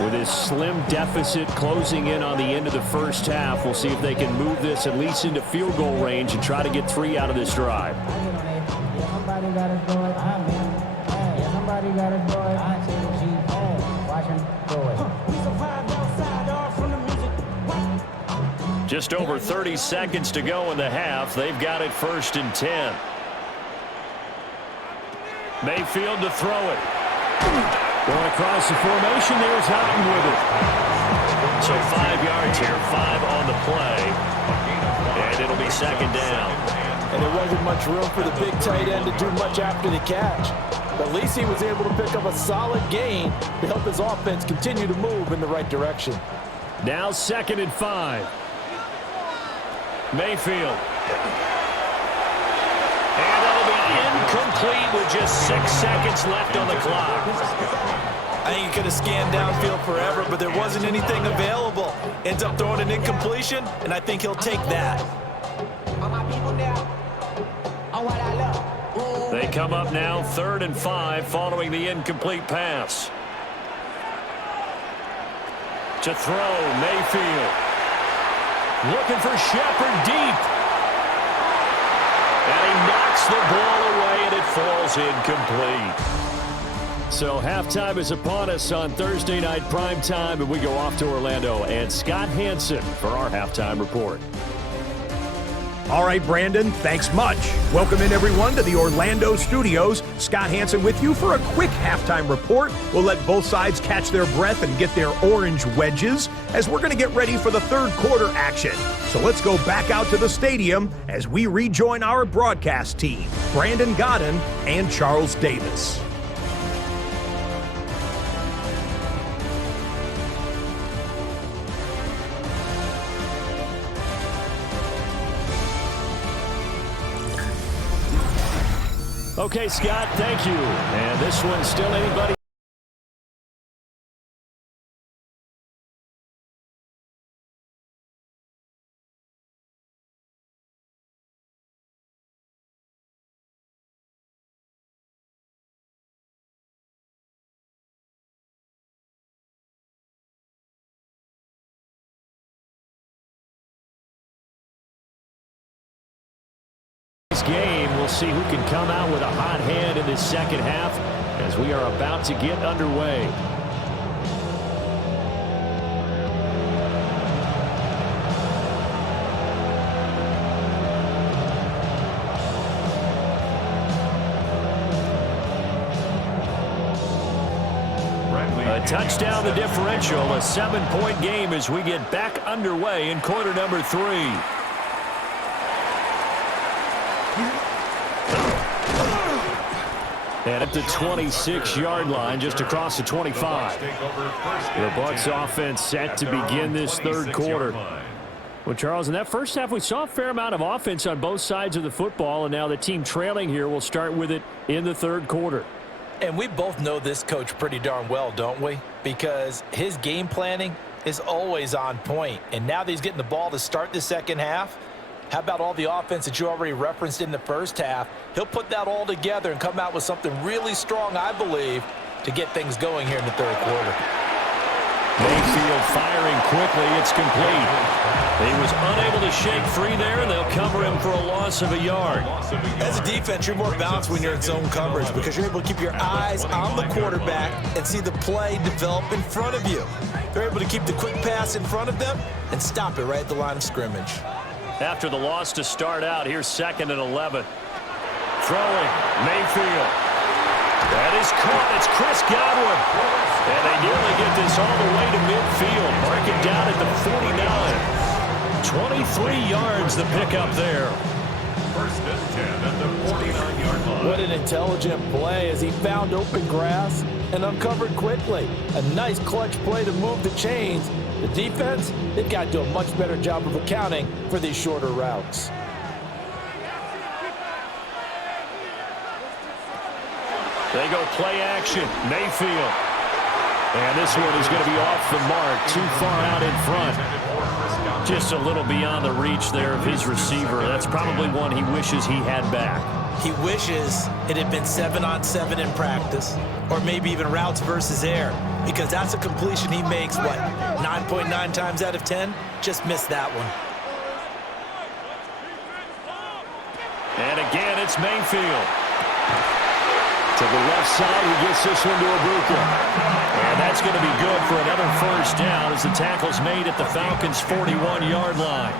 With this slim deficit closing in on the end of the first half, we'll see if they can move this at least into field goal range and try to get 3 out of this drive. Just over 30 seconds to go in the half. They've got it 1st and 10. Mayfield to throw it. Going across the formation, there's Houghton with it. So 5 yards here, 5 on the play. And it'll be 2nd down. And there wasn't much room for the big tight end to do much after the catch. But at least he was able to pick up a solid gain to help his offense continue to move in the right direction. Now 2nd and 5. Mayfield. And that'll be incomplete with just 6 seconds left on the clock. I think he could have scanned downfield forever, but there wasn't anything available. Ends up throwing an incompletion, and I think he'll take that. They come up now 3rd and 5 following the incomplete pass. To throw, Mayfield. Looking for Shepard deep. And he knocks the ball away, and it falls incomplete. So halftime is upon us on Thursday night primetime, and we go off to Orlando. And Scott Hansen for our halftime report. All right, Brandon, thanks much. Welcome in, everyone, to the Orlando studios. Scott Hansen with you for a quick halftime report. We'll let both sides catch their breath and get their orange wedges as we're going to get ready for the third quarter action. So let's go back out to the stadium as we rejoin our broadcast team, Brandon Godden and Charles Davis. Okay, Scott, thank you. And this one's still anybody. Game. We'll see who can come out with a hot hand in this second half as we are about to get underway. A touchdown the differential, a 7-point game as we get back underway in quarter number 3. And at the 26-yard line, just across the 25. The Bucs offense set to begin this third quarter. Well, Charles, in that first half, we saw a fair amount of offense on both sides of the football, and now the team trailing here will start with it in the third quarter. And we both know this coach pretty darn well, don't we? Because his game planning is always on point. And now that he's getting the ball to start the second half, how about all the offense that you already referenced in the first half? He'll put that all together and come out with something really strong, I believe, to get things going here in the third quarter. Mayfield firing quickly. It's complete. He was unable to shake free there, and they'll cover him for a loss of a yard. As a defense, you're more balanced when you're in zone coverage because you're able to keep your eyes on the quarterback and see the play develop in front of you. They're able to keep the quick pass in front of them and stop it right at the line of scrimmage. After the loss to start out, here's 2nd and 11. Throwing, Mayfield. That is caught. It's Chris Godwin. And they nearly get this all the way to midfield. Mark it down at the 49. 23 yards the pickup there. 1st and 10 at the 49-yard line. What an intelligent play as he found open grass and uncovered quickly. A nice clutch play to move the chains. The defense, they've got to do a much better job of accounting for these shorter routes. They go play action. Mayfield. And this one is going to be off the mark. Too far out in front. Just a little beyond the reach there of his receiver. That's probably one he wishes he had back. He wishes it had been 7-on-7 in practice, or maybe even routes versus air, because that's a completion he makes, what, 9.9 times out of 10? Just missed that one. And again, it's Mayfield. To the left side, he gets this one to Ibuka. And that's going to be good for another first down as the tackle's made at the Falcons' 41-yard line.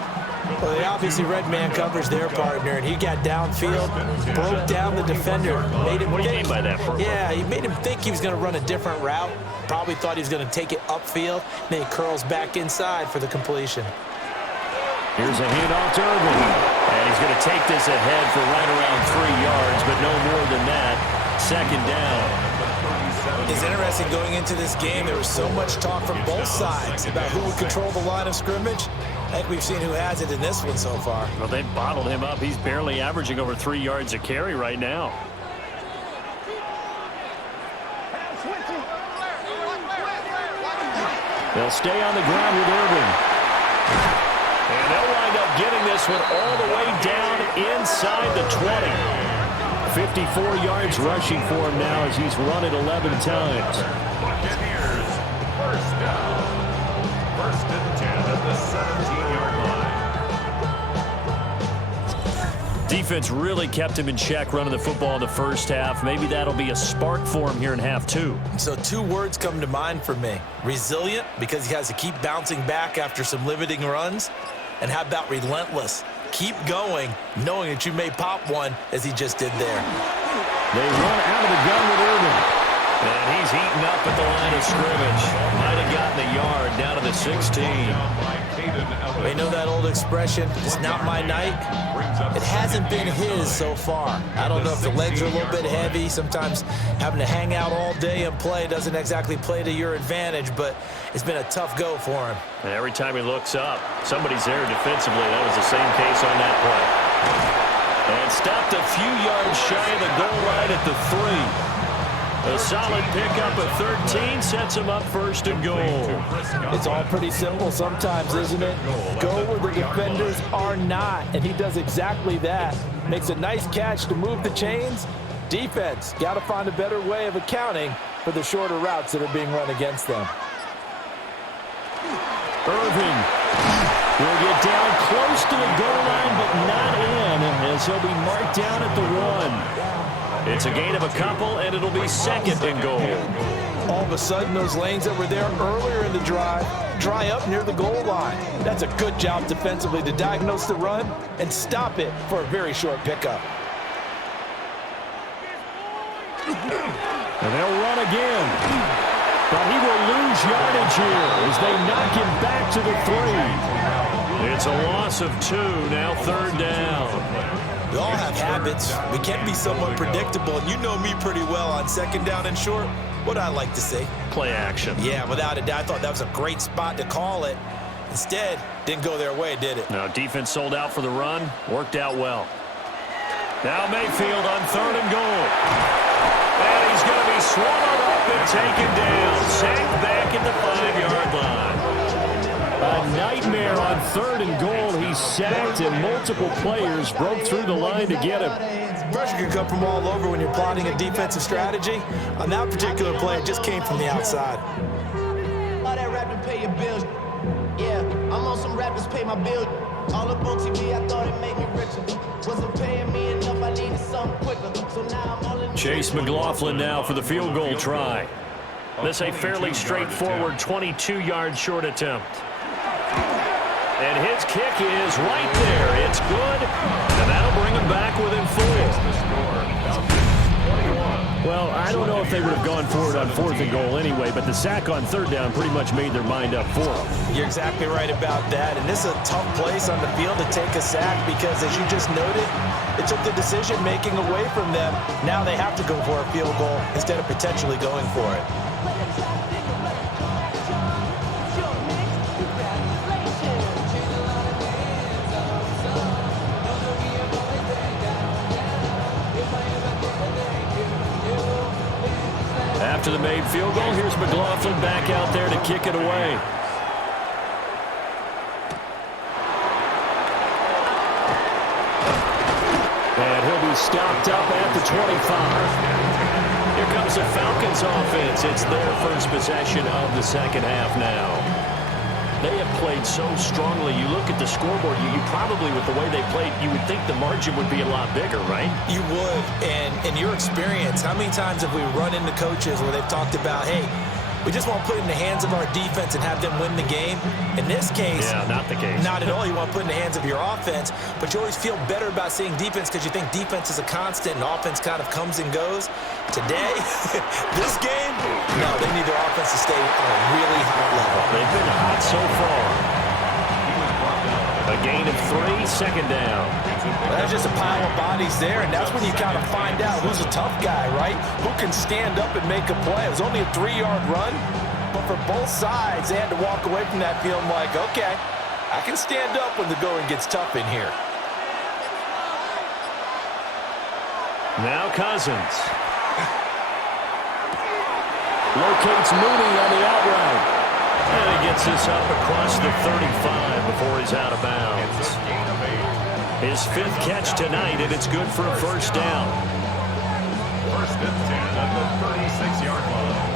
Well, they obviously read man coverage their partner, and he got downfield, broke down the defender. Made him what do you mean by that? Yeah, he made him think he was going to run a different route. Probably thought he was going to take it upfield. Then he curls back inside for the completion. Here's a handoff to Irvin. And he's going to take this ahead for right around 3 yards, but no more than that. 2nd down. It's interesting going into this game. There was so much talk from both sides about who would control the line of scrimmage. I think we've seen who has it in this one so far. Well, they've bottled him up. He's barely averaging over 3 yards a carry right now. They'll stay on the ground with Irvin. And they'll wind up getting this one all the way down inside the 20. 54 yards rushing for him now as he's run it 11 times. Buccaneers, 1st down. 1st and 10 at the 17-yard line. Defense really kept him in check running the football in the first half. Maybe that'll be a spark for him here in half 2. So 2 words come to mind for me. Resilient, because he has to keep bouncing back after some limiting runs. And how about relentless? Keep going, knowing that you may pop one, as he just did there. They run out of the gun with Irvin. And he's eaten up at the line of scrimmage. Might have gotten a yard down to the 16. You know that old expression, it's not my night? It hasn't been his so far. I don't know if the legs are a little bit heavy. Sometimes having to hang out all day and play doesn't exactly play to your advantage, but it's been a tough go for him. And every time he looks up, somebody's there defensively. That was the same case on that play. And stopped a few yards shy of the goal line at the 3. A solid pickup of 13 sets him up first and goal. It's all pretty simple sometimes, isn't it? Go where the defenders are not, and he does exactly that. Makes a nice catch to move the chains. Defense, got to find a better way of accounting for the shorter routes that are being run against them. Irving will get down close to the goal line, but not in, as he'll be marked down at the 1. It's a gain of a couple, and it'll be second and goal. All of a sudden, those lanes that were there earlier in the drive dry up near the goal line. That's a good job defensively to diagnose the run and stop it for a very short pickup. And they'll run again. But he will lose yardage here as they knock him back to the 3. It's a loss of 2, now third down. We all have habits. We can be somewhat predictable, and you know me pretty well on second down and short. What I like to say? Play action. Yeah, without a doubt. I thought that was a great spot to call it. Instead, didn't go their way, did it? No, defense sold out for the run. Worked out well. Now Mayfield on third and goal. And he's going to be swallowed up and taken down. Sacked back at the 5-yard line. A nightmare on third and goal. He sacked, and multiple players broke through the line to get him. Pressure can come from all over when you're plotting a defensive strategy. On that particular play, it just came from the outside. All that rap to pay your bills. Yeah, I'm on some rappers pay my bills. All up on TV, I thought it made me richer. Wasn't paying me enough, I needed something quicker. So now I'm all in. Chase McLaughlin now for the field goal try. This a fairly straightforward 22-yard short attempt. And his kick is right there. It's good, and that'll bring him back within 4. Well, I don't know if they would have gone for it on fourth and goal anyway, but the sack on third down pretty much made their mind up for them. You're exactly right about that, and this is a tough place on the field to take a sack because, as you just noted, it took the decision-making away from them. Now they have to go for a field goal instead of potentially going for it. After the made field goal, here's McLaughlin back out there to kick it away. And he'll be stopped up at the 25. Here comes the Falcons offense. It's their first possession of the second half now. They have played so strongly. You look at the scoreboard, you probably, with the way they played, you would think the margin would be a lot bigger, right? You would. And in your experience, how many times have we run into coaches where they've talked about, hey, we just want to put it in the hands of our defense and have them win the game? In this case, yeah, not the case. Not at all. You want to put it in the hands of your offense, but you always feel better about seeing defense because you think defense is a constant and offense kind of comes and goes. Today, this game, no, they need their offense to stay on a really high level. They've been hot so far. A gain of 3, second down. There's just a pile of bodies there, and that's when you kind of find out who's a tough guy, right? Who can stand up and make a play. It was only a 3-yard run, but for both sides, they had to walk away from that feeling like, okay, I can stand up when the going gets tough in here. Now Cousins. Locates Mooney on the out route. And he gets this up across the 35 before he's out of bounds. His 5th catch tonight, and it's good for a first down. First and 10 at the 36-yard line.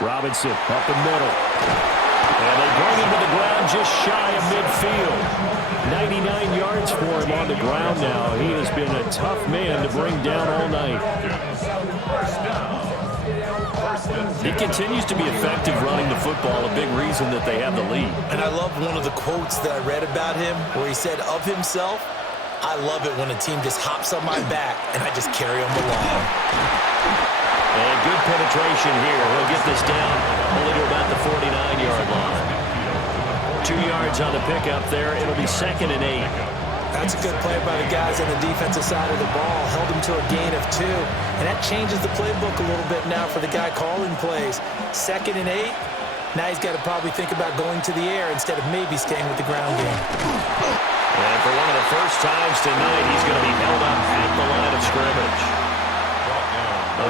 Robinson up the middle. And they bring him to the ground just shy of midfield. 99 yards for him on the ground now. He has been a tough man to bring down all night. He continues to be effective running the football, a big reason that they have the lead. And I love one of the quotes that I read about him where he said of himself, I love it when a team just hops on my back and I just carry them along. And good penetration here. He'll get this down only to about the 49-yard line. 2 yards on the pickup there. It'll be second and 8. That's a good play by the guys on the defensive side of the ball. Held him to a gain of 2. And that changes the playbook a little bit now for the guy calling plays. 2nd and 8. Now he's got to probably think about going to the air instead of maybe staying with the ground game. And for one of the first times tonight, he's going to be held up at the line of scrimmage.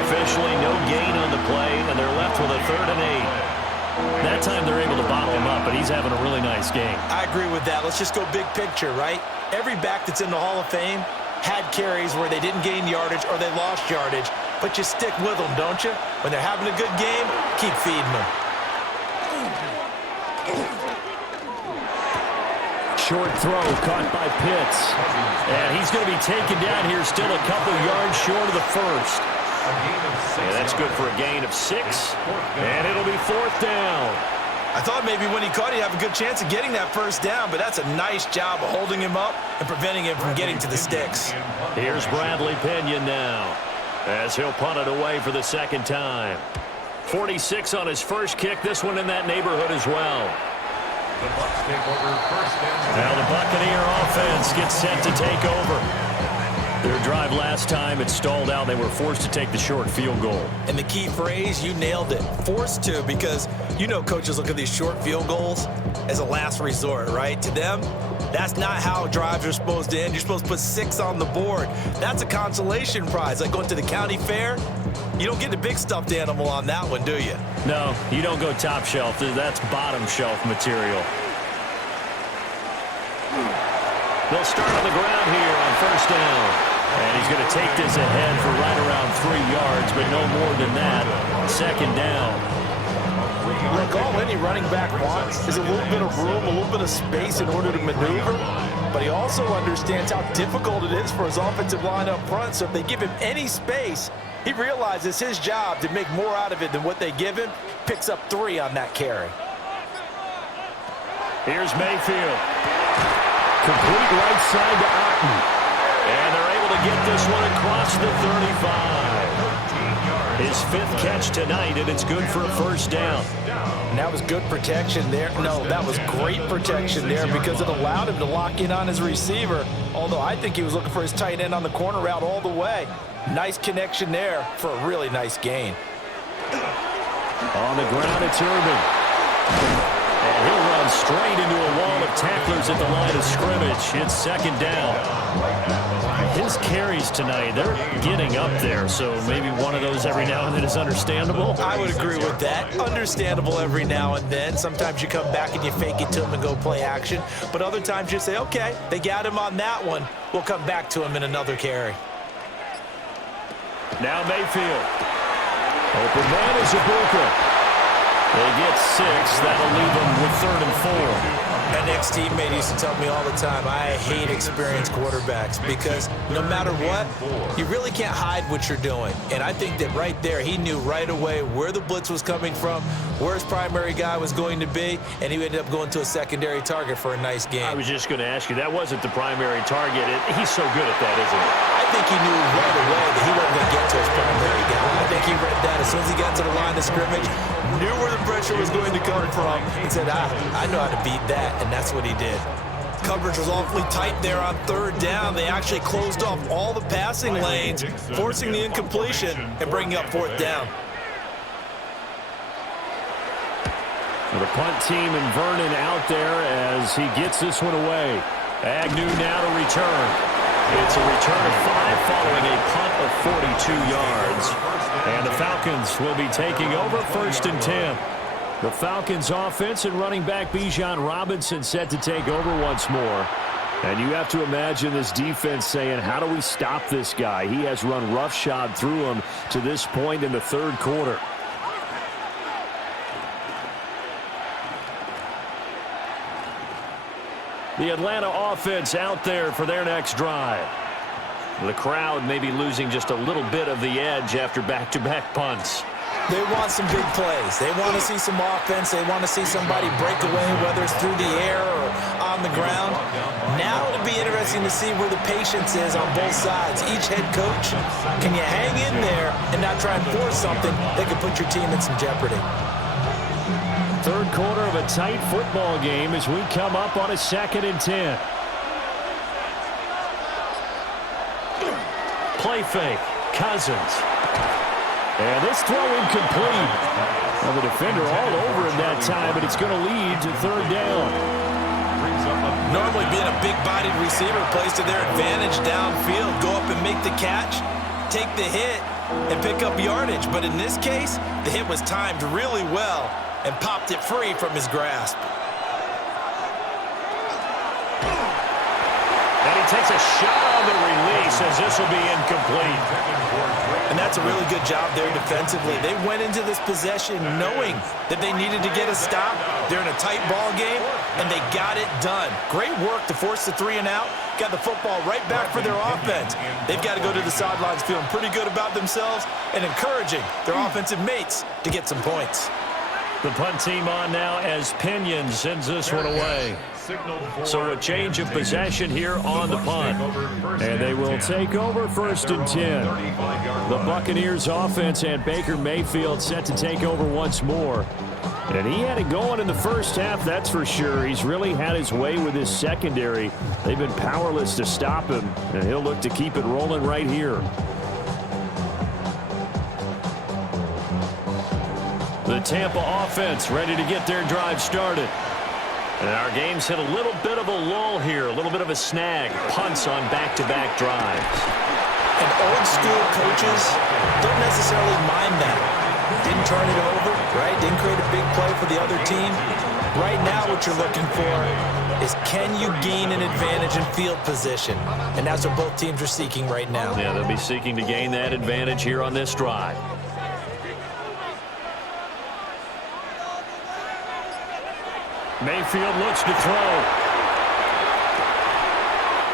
Officially no gain on the play, and they're left with a 3rd and 8. That time they're able to bottle him up, but he's having a really nice game. I agree with that. Let's just go big picture, right? Every back that's in the Hall of Fame had carries where they didn't gain yardage or they lost yardage, but you stick with them, don't you? When they're having a good game, keep feeding them. Short throw caught by Pitts. And he's going to be taken down here still a couple yards short of the first. And that's good for a gain of 6. And it'll be 4th down. I thought maybe when he caught, he'd have a good chance of getting that first down, but that's a nice job of holding him up and preventing him from getting to the sticks. Here's Bradley Pinion now as he'll punt it away for the 2nd time. 46 on his first kick. This one in that neighborhood as well. The Bucs take over 1st and 10. Now the Buccaneer offense gets set to take over. Their drive last time, it stalled out. They were forced to take the short field goal. And the key phrase, you nailed it, forced to, because you know coaches look at these short field goals as a last resort, right? To them, that's not how drives are supposed to end. You're supposed to put 6 on the board. That's a consolation prize, like going to the county fair. You don't get the big stuffed animal on that one, do you? No, you don't go top shelf. That's bottom shelf material. They'll start on the ground here on 1st down. And he's going to take this ahead for right around 3 yards, but no more than that. 2nd down. Look, all any running back wants is a little bit of room, a little bit of space in order to maneuver. But he also understands how difficult it is for his offensive line up front. So if they give him any space, he realizes his job to make more out of it than what they give him. Picks up 3 on that carry. Here's Mayfield. Complete right side to Otten. And they're able to get this one across the 35. His 5th catch tonight, and it's good for a 1st down. And that was good protection there. No, that was great protection there because it allowed him to lock in on his receiver. Although I think he was looking for his tight end on the corner route all the way. Nice connection there for a really nice gain. On the ground, it's Urban. And he'll run straight into a wall of tacklers at the line of scrimmage. It's 2nd down. His carries tonight, they're getting up there, so maybe one of those every now and then is understandable. I would agree with that. Understandable every now and then. Sometimes you come back and you fake it to him and go play action. But other times you say, okay, they got him on that one. We'll come back to him in another carry. Now Mayfield. Open man is Ibuka. They get 6. That'll leave them with 3rd and 4. An ex-teammate used to tell me all the time, I hate experienced quarterbacks because no matter what, you really can't hide what you're doing. And I think that right there, he knew right away where the blitz was coming from, where his primary guy was going to be, and he ended up going to a secondary target for a nice game. I was just going to ask you, that wasn't the primary target. He's so good at that, isn't he? I think he knew right away that he wasn't going to get to his primary guy. I think he read that as soon as he got to the line of scrimmage, knew where the pressure was going to come from, and said, I know how to beat that, and that's what he did. Coverage was awfully tight there on 3rd down. They actually closed off all the passing lanes, forcing the incompletion and bringing up 4th down. The punt team and Vernon out there as he gets this one away. Agnew now to return. It's a return of 5 following a punt of 42 yards. And the Falcons will be taking over 1st and 10. The Falcons offense and running back Bijan Robinson set to take over once more. And you have to imagine this defense saying, how do we stop this guy? He has run roughshod through him to this point in the 3rd quarter. The Atlanta offense out there for their next drive. The crowd may be losing just a little bit of the edge after back-to-back punts. They want some big plays. They want to see some offense. They want to see somebody break away, whether it's through the air or on the ground. Now it'll be interesting to see where the patience is on both sides. Each head coach, can you hang in there and not try and force something that could put your team in some jeopardy? 3rd quarter of a tight football game as we come up on a 2nd and 10. Play fake. Cousins. And this throw incomplete. Well, the defender all over him that time, but it's going to lead to third down. Normally being a big-bodied receiver plays to their advantage downfield. Go up and make the catch, take the hit, and pick up yardage. But in this case, the hit was timed really well and popped it free from his grasp. And he takes a shot on the release as this will be incomplete. And that's a really good job there defensively. They went into this possession knowing that they needed to get a stop. They're in a tight ball game, and they got it done. Great work to force the 3 and out. Got the football right back for their offense. They've got to go to the sidelines feeling pretty good about themselves and encouraging their offensive mates to get some points. The punt team on now as Pinion sends this one away. So a change of possession here on the punt. And they will take over 1st and 10. The Buccaneers offense and Baker Mayfield set to take over once more. And he had it going in the first half, that's for sure. He's really had his way with his secondary. They've been powerless to stop him, and he'll look to keep it rolling right here. The Tampa offense ready to get their drive started. And our game's hit a little bit of a lull here, a little bit of a snag. Punts on back-to-back drives. And old school coaches don't necessarily mind that. Didn't turn it over, right? Didn't create a big play for the other team. Right now what you're looking for is can you gain an advantage in field position? And that's what both teams are seeking right now. Yeah, they'll be seeking to gain that advantage here on this drive. Mayfield looks to throw.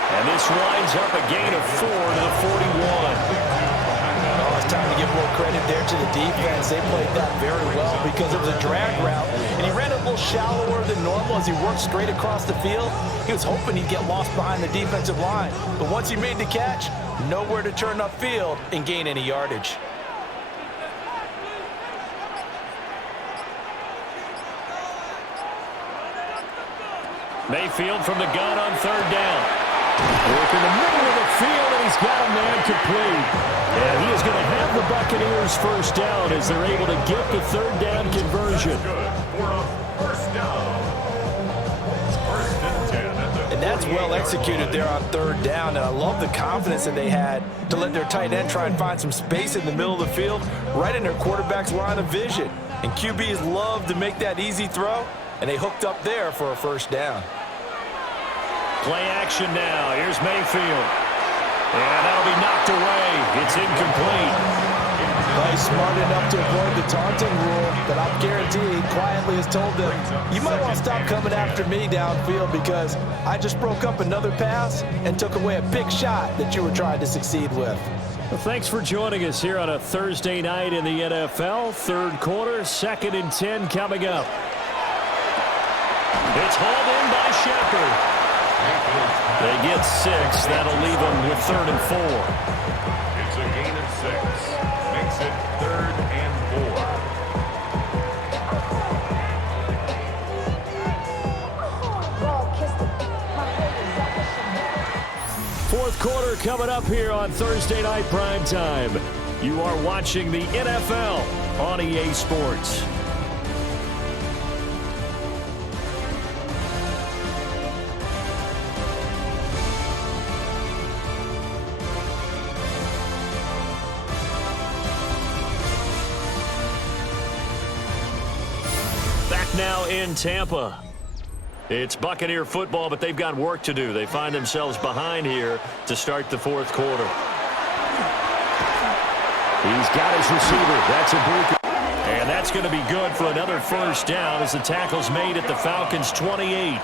And this winds up a gain of 4 to the 41. Oh, it's time to give more credit there to the defense. They played that very well because it was a drag route. And he ran a little shallower than normal as he worked straight across the field. He was hoping he'd get lost behind the defensive line. But once he made the catch, nowhere to turn upfield and gain any yardage. Mayfield from the gun on 3rd down. Work in the middle of the field, and he's got a man complete. And he is going to have the Buccaneers 1st down as they're able to get the 3rd down conversion. And that's well executed there on 3rd down. And I love the confidence that they had to let their tight end try and find some space in the middle of the field, right in their quarterback's line of vision. And QBs love to make that easy throw, and they hooked up there for a 1st down. Play action now. Here's Mayfield. And that'll be knocked away. It's incomplete. Well, he's smart enough to avoid the taunting rule, but I guarantee he quietly has told them, you might want to stop coming after me downfield because I just broke up another pass and took away a big shot that you were trying to succeed with. Well, thanks for joining us here on a Thursday night in the NFL. 3rd quarter, 2nd and 10 coming up. It's hauled in by Shepard. They get 6. That'll leave them with 3rd and 4. It's a gain of 6. Makes it 3rd and 4. 4th quarter coming up here on Thursday Night Primetime. You are watching the NFL on EA Sports. Now in Tampa. It's Buccaneer football, but they've got work to do. They find themselves behind here to start the 4th quarter. He's got his receiver. That's a breaker. And that's going to be good for another 1st down as the tackle's made at the Falcons' 28.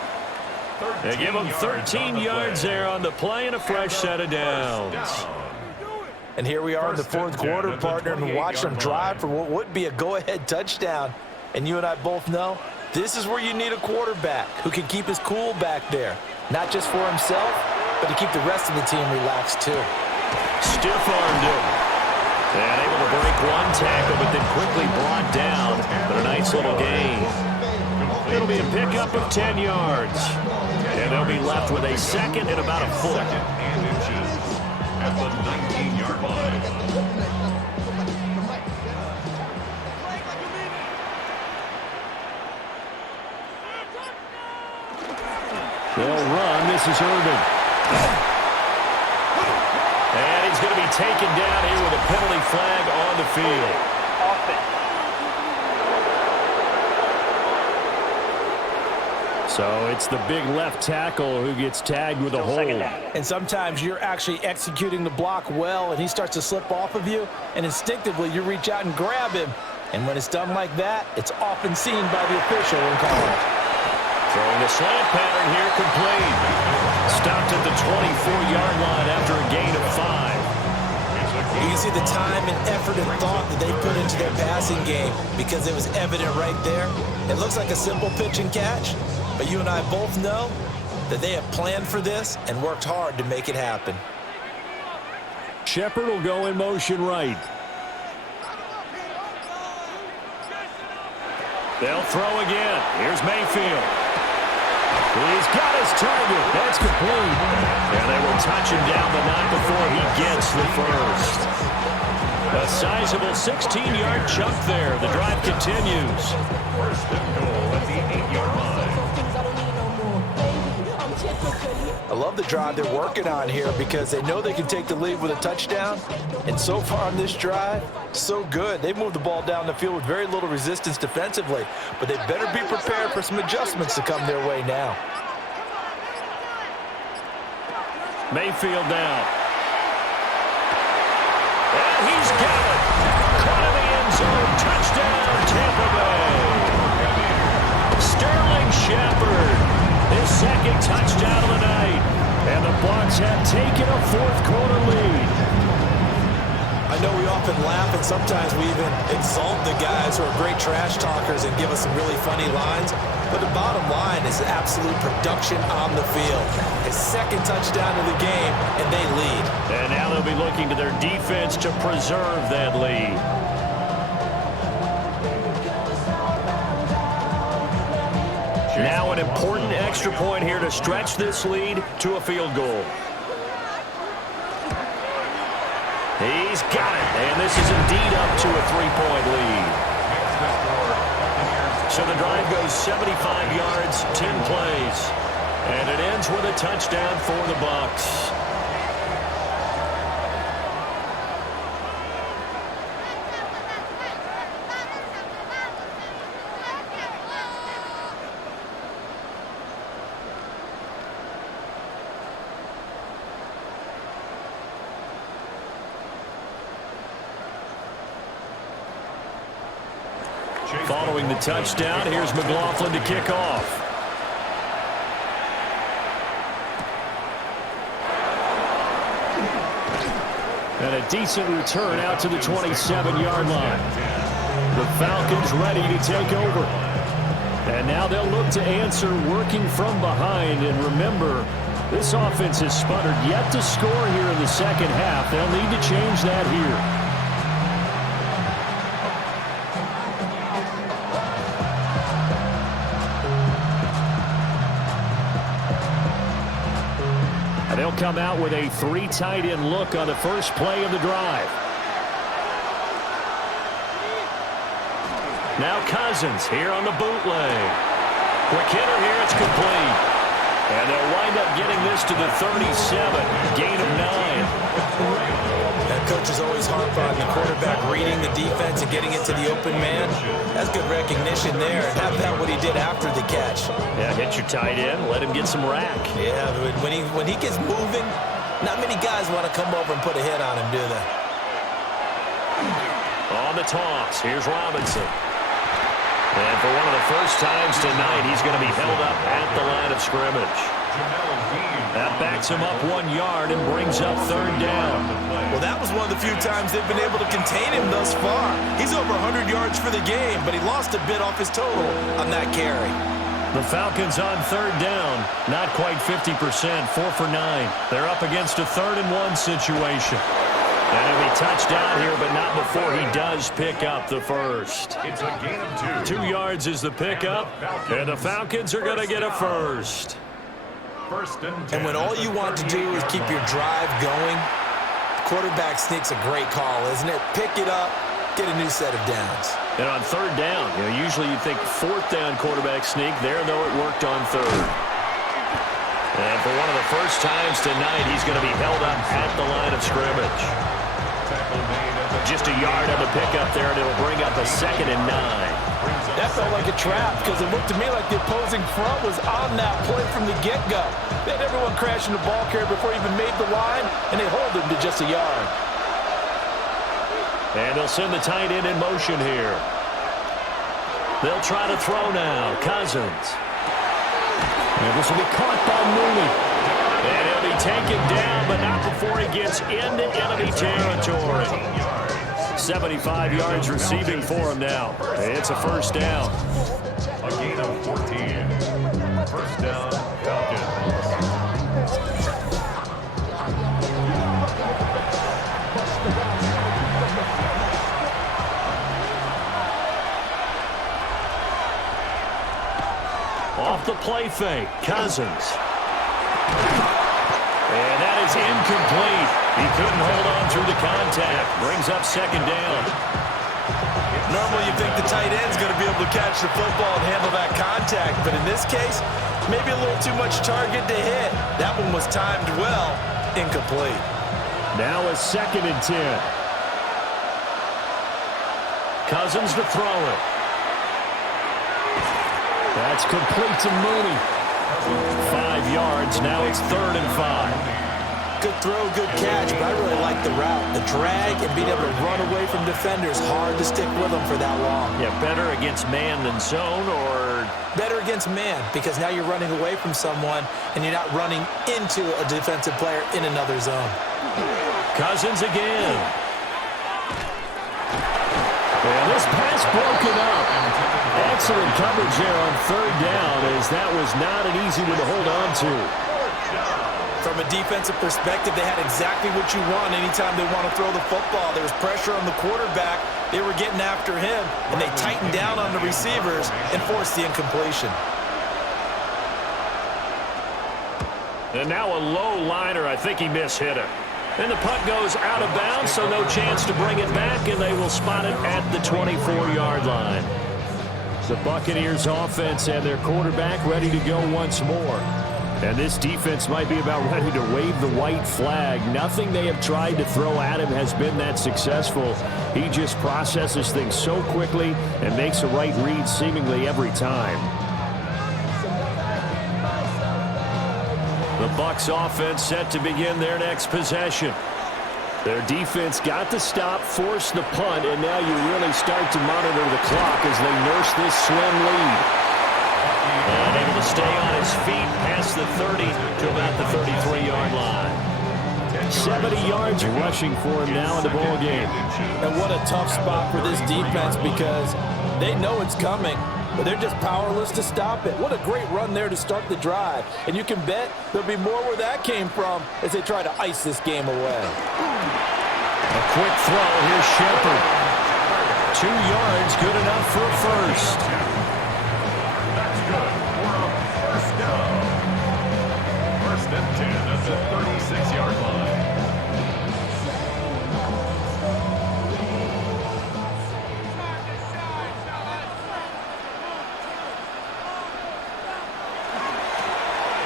They give them 13 yards there on the play and a fresh set of downs. And here we are in the 4th quarter, partner, and watch them drive for what would be a go-ahead touchdown. And you and I both know this is where you need a quarterback who can keep his cool back there. Not just for himself, but to keep the rest of the team relaxed too. Stiff-armed him. And able to break one tackle, but then quickly brought down. But a nice little gain. It'll be a pickup of 10 yards. And they'll be left with a 2nd and about a foot. at at the 19-yard line. They'll run. This is Irvin. And he's going to be taken down here with a penalty flag on the field. So it's the big left tackle who gets tagged with a hold. And sometimes you're actually executing the block well, and he starts to slip off of you, and instinctively you reach out and grab him. And when it's done like that, it's often seen by the official and called. Throwing a slant pattern here, complete. Stopped at the 24-yard line after a gain of 5. You can see the time and effort and thought that they put into their passing game because it was evident right there. It looks like a simple pitch and catch, but you and I both know that they have planned for this and worked hard to make it happen. Shepard will go in motion right. They'll throw again. Here's Mayfield. He's got his target. That's complete. And they will touch him down, but not before he gets the first. A sizable 16-yard chunk there. The drive continues. First and goal at the 8-yard line. I love the drive they're working on here because they know they can take the lead with a touchdown. And so far on this drive, so good. They moved the ball down the field with very little resistance defensively, but they better be prepared for some adjustments to come their way now. Mayfield down. And he's got it. Caught in the end zone. Touchdown, Tampa Bay. Sterling Shepard. His second touchdown of the night. And the Bucs have taken a fourth-quarter lead. I know we often laugh, and sometimes we even exalt the guys who are great trash talkers and give us some really funny lines. But the bottom line is absolute production on the field. His second touchdown of the game, and they lead. And now they'll be looking to their defense to preserve that lead. Now an important extra point here to stretch this lead to a field goal. He's got it, and this is indeed up to a 3-point lead. So the drive goes 75 yards, 10 plays, and it ends with a touchdown for the Bucs. Following the touchdown, here's McLaughlin to kick off. And a decent return out to the 27-yard line. The Falcons ready to take over. And now they'll look to answer working from behind. And remember, this offense has sputtered yet to score here in the second half. They'll need to change that here. They'll come out with a 3 tight end look on the first play of the drive. Now Cousins here on the bootleg. Quick hitter here, it's complete. And they'll wind up getting this to the 37, gain of 9. That coaches always harp on the quarterback reading the defense and getting it to the open man. That's good recognition there. And how about what he did after the catch? Yeah, hit your tight end, let him get some rack. Yeah, when he gets moving, not many guys want to come over and put a hit on him, do they? On the toss, here's Robinson. And for one of the first times tonight, he's going to be held up at the line of scrimmage. That backs him up 1 yard and brings up 3rd down. Well, that was one of the few times they've been able to contain him thus far. He's over 100 yards for the game, but he lost a bit off his total on that carry. The Falcons on 3rd down, not quite 50%, 4 for 9. They're up against a 3rd and 1 situation. And he'll be touchdown here, but not before he does pick up the first. It's a gain of 2. 2 yards is the pickup, and the Falcons are going to get a first. First and 10. And when all you want to do is keep your drive going, Quarterback sneak's a great call, isn't it? Pick it up, get a new set of downs. And on third down, usually you'd think fourth down quarterback sneak. There, though, it worked on third. And for one of the first times tonight, he's going to be held up at the line of scrimmage. Just a yard on the pickup there, and it'll bring up a 2nd and 9. That felt like a trap because it looked to me like the opposing front was on that play from the get-go. They had everyone crashing the ball carrier before he even made the line, and they hold him to just a yard. And they'll send the tight end in motion here. They'll try to throw now. Cousins. And this will be caught by Mooney. And he'll be taken down, but not before he gets into enemy territory. 75 yards receiving for him now. It's a first down. A gain of 14. First down, Falcons. Off the play fake, Cousins. And that is incomplete. He couldn't hold on through the contact. Brings up 2nd down. Normally you think the tight end's going to be able to catch the football and handle that contact, but in this case, maybe a little too much target to hit. That one was timed well, incomplete. Now a 2nd and 10. Cousins to throw it. That's complete to Mooney. 5 yards. Now it's 3rd and 5. Good throw, good catch, but I really like the route. The drag and being able to run away from defenders, hard to stick with them for that long. Yeah, better against man than zone, or? Better against man, because now you're running away from someone and you're not running into a defensive player in another zone. Cousins again. And this pass broken up. Excellent coverage there on 3rd down, as that was not an easy one to hold on to. From a defensive perspective, they had exactly what you want anytime they want to throw the football. There was pressure on the quarterback. They were getting after him, and they tightened down on the receivers and forced the incompletion. And now a low liner. I think he mishit it. And the punt goes out of bounds, so no chance to bring it back, and they will spot it at the 24-yard line. The Buccaneers offense and their quarterback ready to go once more. And this defense might be about ready to wave the white flag. Nothing they have tried to throw at him has been that successful. He just processes things so quickly and makes a right read seemingly every time. The Bucs offense set to begin their next possession. Their defense got the stop, forced the punt, and now you really start to monitor the clock as they nurse this slim lead. And able to stay on his feet past the 30 to about the 33-yard line. 70 yards rushing for him now in the ball game. And what a tough spot for this defense, because they know it's coming, but they're just powerless to stop it. What a great run there to start the drive. And you can bet there'll be more where that came from as they try to ice this game away. A quick throw. Here's Shepard. 2 yards, good enough for a first. That's good for a first down. 1st and 10 at the 36-yard line.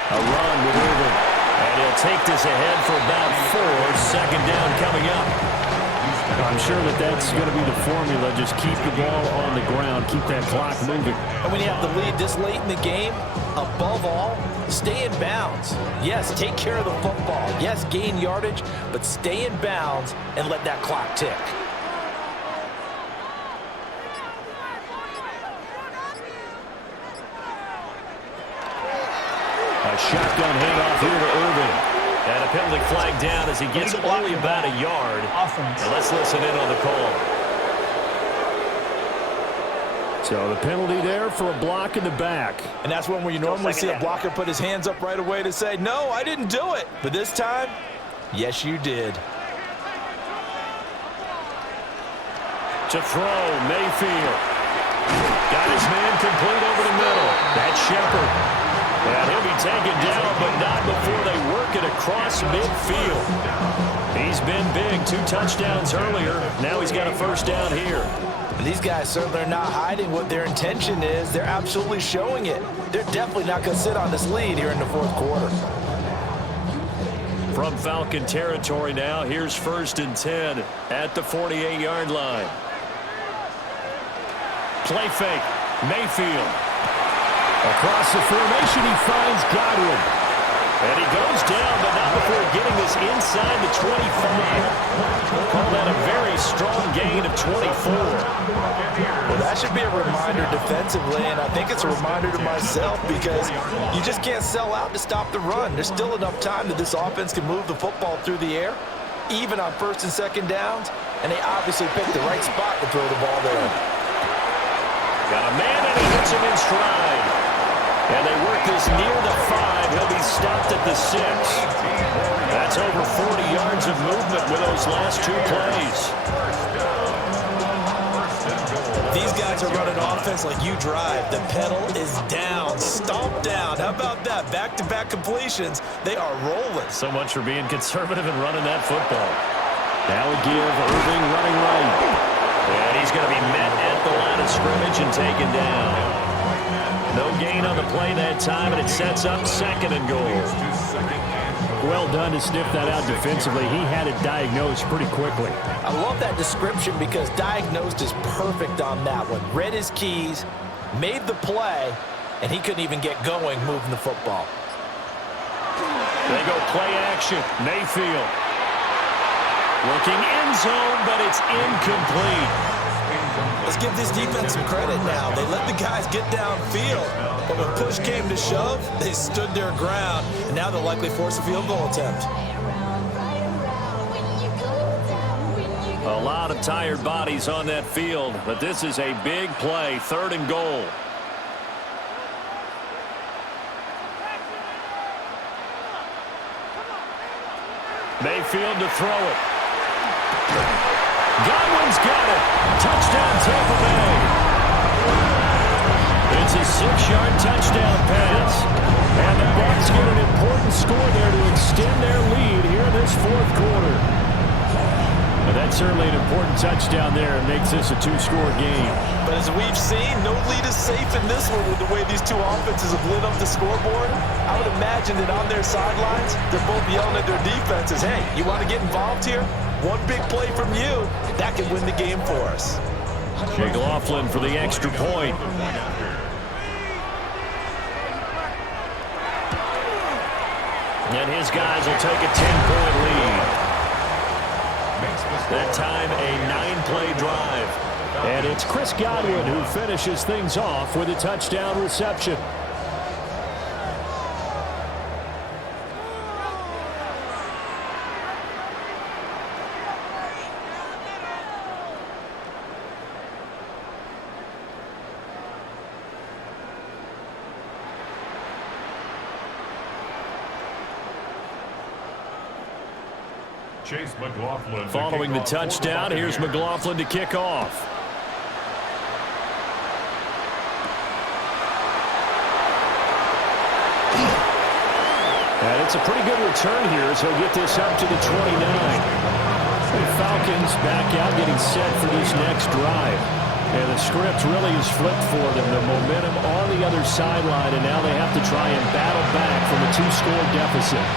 A run with Irvin. And he'll take this ahead for about 4. 2nd down coming up. I'm sure that's going to be the formula. Just keep the ball on the ground. Keep that clock moving. And when you have the lead this late in the game, above all, stay in bounds. Yes, take care of the football. Yes, gain yardage, but stay in bounds and let that clock tick. A shotgun handoff here to Irvin. And a penalty flag down as he gets only about a yard. Awesome. And let's listen in on the call. So the penalty there for a block in the back. And that's one where you normally see a blocker put his hands up right away to say, no, I didn't do it. But this time, yes, you did. To throw, Mayfield. Got his man complete over the middle. That's Shepard. And he'll be taken down, but not before they work it across midfield. He's been big, 2 touchdowns earlier. Now he's got a first down here. And these guys certainly are not hiding what their intention is. They're absolutely showing it. They're definitely not going to sit on this lead here in the fourth quarter. From Falcon territory now, here's 1st and 10 at the 48-yard line. Play fake, Mayfield. Across the formation, he finds Godwin. And he goes down, but not before getting this inside the 25. We'll call that a very strong gain of 24. Well, that should be a reminder defensively, and I think it's a reminder to myself because you just can't sell out to stop the run. There's still enough time that this offense can move the football through the air, even on 1st and 2nd downs, and they obviously picked the right spot to throw the ball there. Got a man, and he hits him in stride. And they work this near the 5. He'll be stopped at the 6. That's over 40 yards of movement with those last 2 plays. These guys are running offense like you drive. The pedal is down, stomp down. How about that? Back-to-back completions. They are rolling. So much for being conservative and running that football. Now we give Irving running right. And he's going to be met at the line of scrimmage and taken down. No gain on the play that time, and it sets up 2nd and goal. Well done to sniff that out defensively. He had it diagnosed pretty quickly. I love that description because diagnosed is perfect on that one. Read his keys, made the play, and he couldn't even get going moving the football. They go play action. Mayfield. Working end zone, but it's incomplete. Let's give this defense some credit now. They let the guys get downfield, but when push came to shove, they stood their ground, and now they'll likely force a field goal attempt. A lot of tired bodies on that field, but this is a big play, 3rd and goal. Mayfield to throw it. Godwin's got it. Touchdown, Tampa Bay. It's a 6-yard touchdown pass. And the Bucs get an important score there to extend their lead here in this 4th quarter. But that's certainly an important touchdown there. It makes this a 2-score game. But as we've seen, no lead is safe in this one with the way these 2 offenses have lit up the scoreboard. I would imagine that on their sidelines, they're both yelling at their defenses, hey, you want to get involved here? One big play from you, that can win the game for us. McLaughlin for the extra point. And his guys will take a 10-point lead. That time, a 9-play drive. And it's Chris Godwin who finishes things off with a touchdown reception. Chase McLaughlin. Following the touchdown, here's McLaughlin to kick off. And it's a pretty good return here, so he'll get this up to the 29. The Falcons back out getting set for this next drive. And the script really is flipped for them. The momentum on the other sideline, and now they have to try and battle back from a 2-score deficit.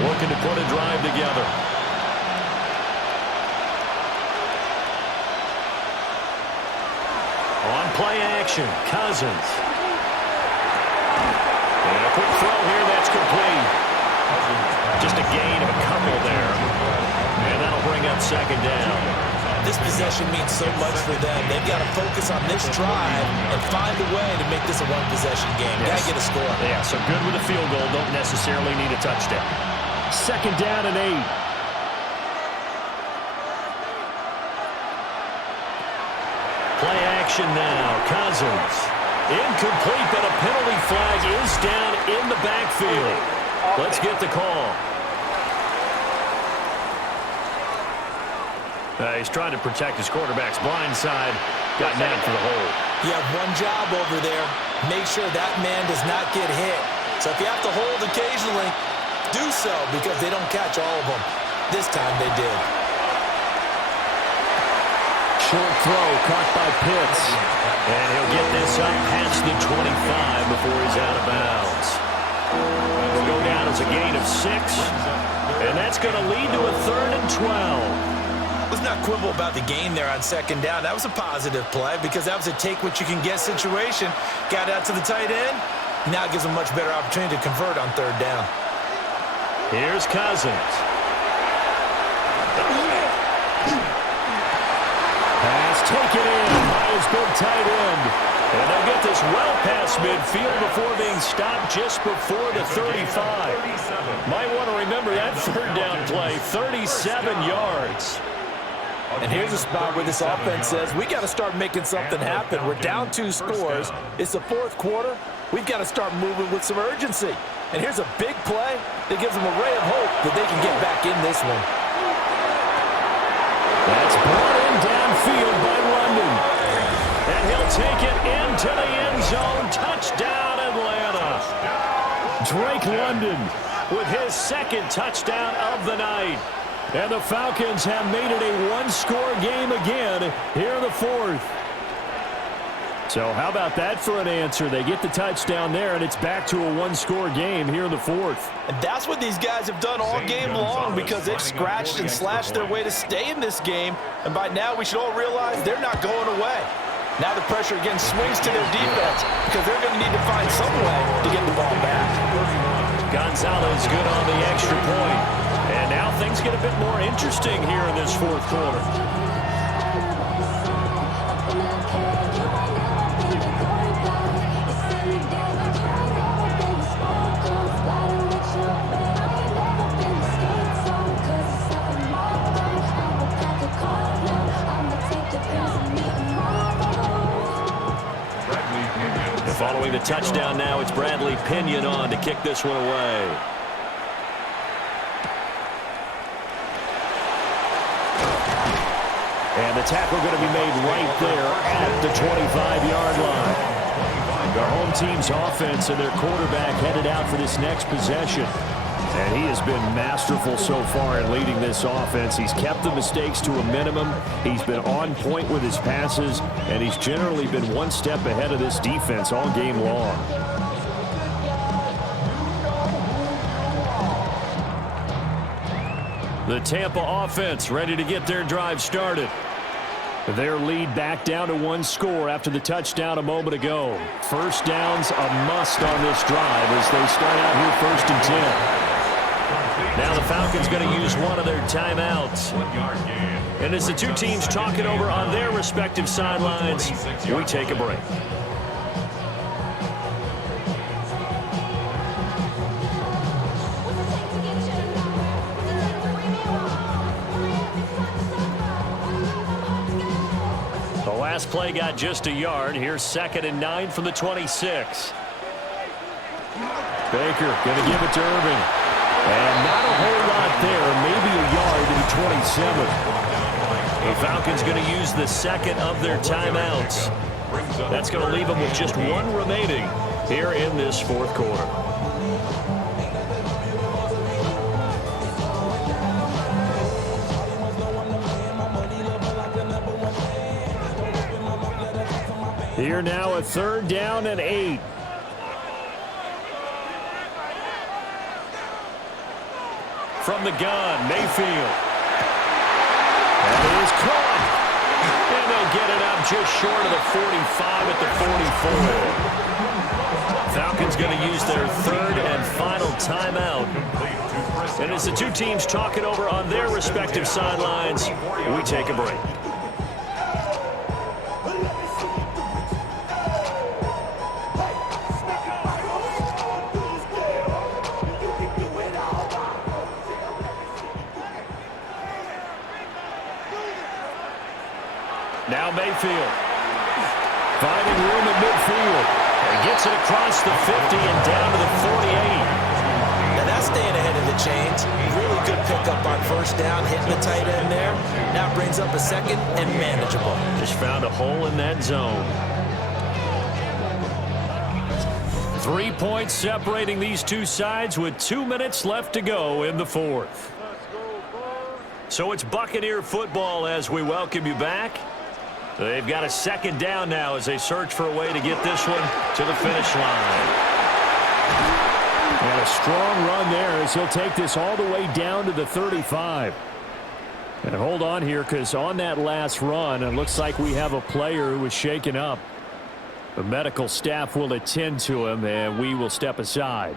Looking to put a drive together. On play action, Cousins. And a quick throw here, that's complete. Just a gain of a couple there. And that'll bring up 2nd down. This possession means so much for them. They've got to focus on this drive and find a way to make this a one-possession game. Got to get a score. Yeah, so good with a field goal. Don't necessarily need a touchdown. 2nd down and 8. Play action now. Cousins. Incomplete, but a penalty flag is down in the backfield. Let's get the call. He's trying to protect his quarterback's blind side. Got down for the hole. You have one job over there. Make sure that man does not get hit. So if you have to hold occasionally, do so because they don't catch all of them. This time they did. Short throw caught by Pitts. And he'll get this up past the 25 before he's out of bounds. It'll go down as a gain of 6. And that's going to lead to a 3rd and 12. Let's not quibble about the game there on 2nd down. That was a positive play because that was a take-what-you-can-get situation. Got out to the tight end. Now it gives them a much better opportunity to convert on 3rd down. Here's Cousins. Pass taken in by his big tight end. And they'll get this well past midfield before being stopped just before the 35. Might want to remember that 3rd down play, 37 yards. And here's a spot where this offense says, we got to start making something happen. We're down 2 scores. It's the 4th quarter. We've got to start moving with some urgency. And here's a big play that gives them a ray of hope that they can get back in this one. That's brought in downfield by London. And he'll take it into the end zone. Touchdown, Atlanta. Drake London with his 2nd touchdown of the night. And the Falcons have made it a 1-score game again here in the 4th. So how about that for an answer? They get the touchdown there, and it's back to a 1-score game here in the 4th. And that's what these guys have done all game long because they've scratched and slashed their way to stay in this game. And by now we should all realize they're not going away. Now the pressure again swings to their defense because they're going to need to find some way to get the ball back. Gonzalez good on the extra point. And now things get a bit more interesting here in this 4th quarter. And following the touchdown now, it's Bradley Pinion on to kick this one away. And the tackle going to be made right there at the 25-yard line. The home team's offense and their quarterback headed out for this next possession. And he has been masterful so far in leading this offense. He's kept the mistakes to a minimum. He's been on point with his passes. And he's generally been one step ahead of this defense all game long. The Tampa offense ready to get their drive started. Their lead back down to 1 score after the touchdown a moment ago. 1st down's a must on this drive as they start out here 1st and 10. Now the Falcons going to use one of their timeouts. And as the 2 teams talk it over on their respective sidelines, we take a break. Last play got just a yard. Here's 2nd and 9 from the 26. Baker going to give it to Irving. And not a whole lot there. Maybe a yard to the 27. The Falcons going to use the 2nd of their timeouts. That's going to leave them with just 1 remaining here in this 4th quarter. Here now a 3rd down and 8. From the gun, Mayfield. And it is caught. And they'll get it up just short of the 45 at the 44. Falcons going to use their 3rd and final timeout. And as the 2 teams talk it over on their respective sidelines, we take a break. Now Mayfield finding room at midfield. And gets it across the 50 and down to the 48. Now that's staying ahead of the chains. Really good pick up on first down, hitting the tight end there. Now brings up a second and manageable. Just found a hole in that zone. 3 points separating these two sides with 2 minutes left to go in the fourth. So it's Buccaneer football as we welcome you back. They've got a second down now as they search for a way to get this one to the finish line. And a strong run there as he'll take this all the way down to the 35. And hold on here, because on that last run, it looks like we have a player who was shaken up. The medical staff will attend to him, and we will step aside.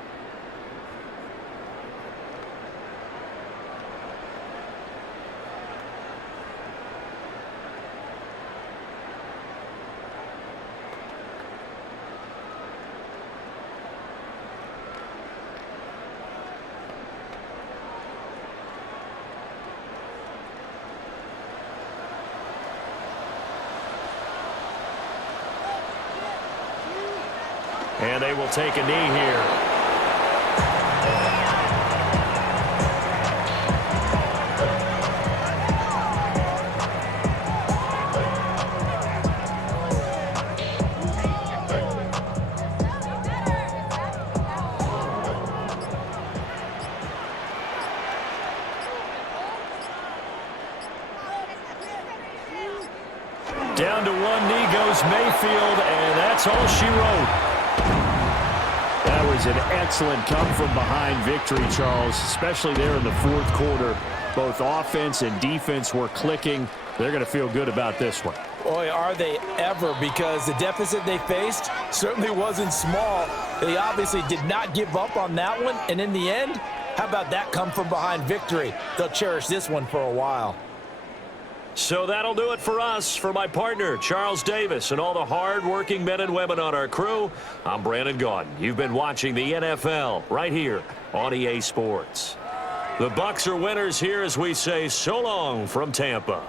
And they will take a knee here. Down to one knee goes Mayfield, and that's all she wrote. That was an excellent come-from-behind victory, Charles, especially there in the fourth quarter. Both offense and defense were clicking. They're going to feel good about this one. Boy, are they ever, because the deficit they faced certainly wasn't small. They obviously did not give up on that one, and in the end, how about that come-from-behind victory? They'll cherish this one for a while. So that'll do it for us. For my partner, Charles Davis, and all the hard-working men and women on our crew, I'm Brandon Gaudin. You've been watching the NFL right here on EA Sports. The Bucs are winners here as we say so long from Tampa.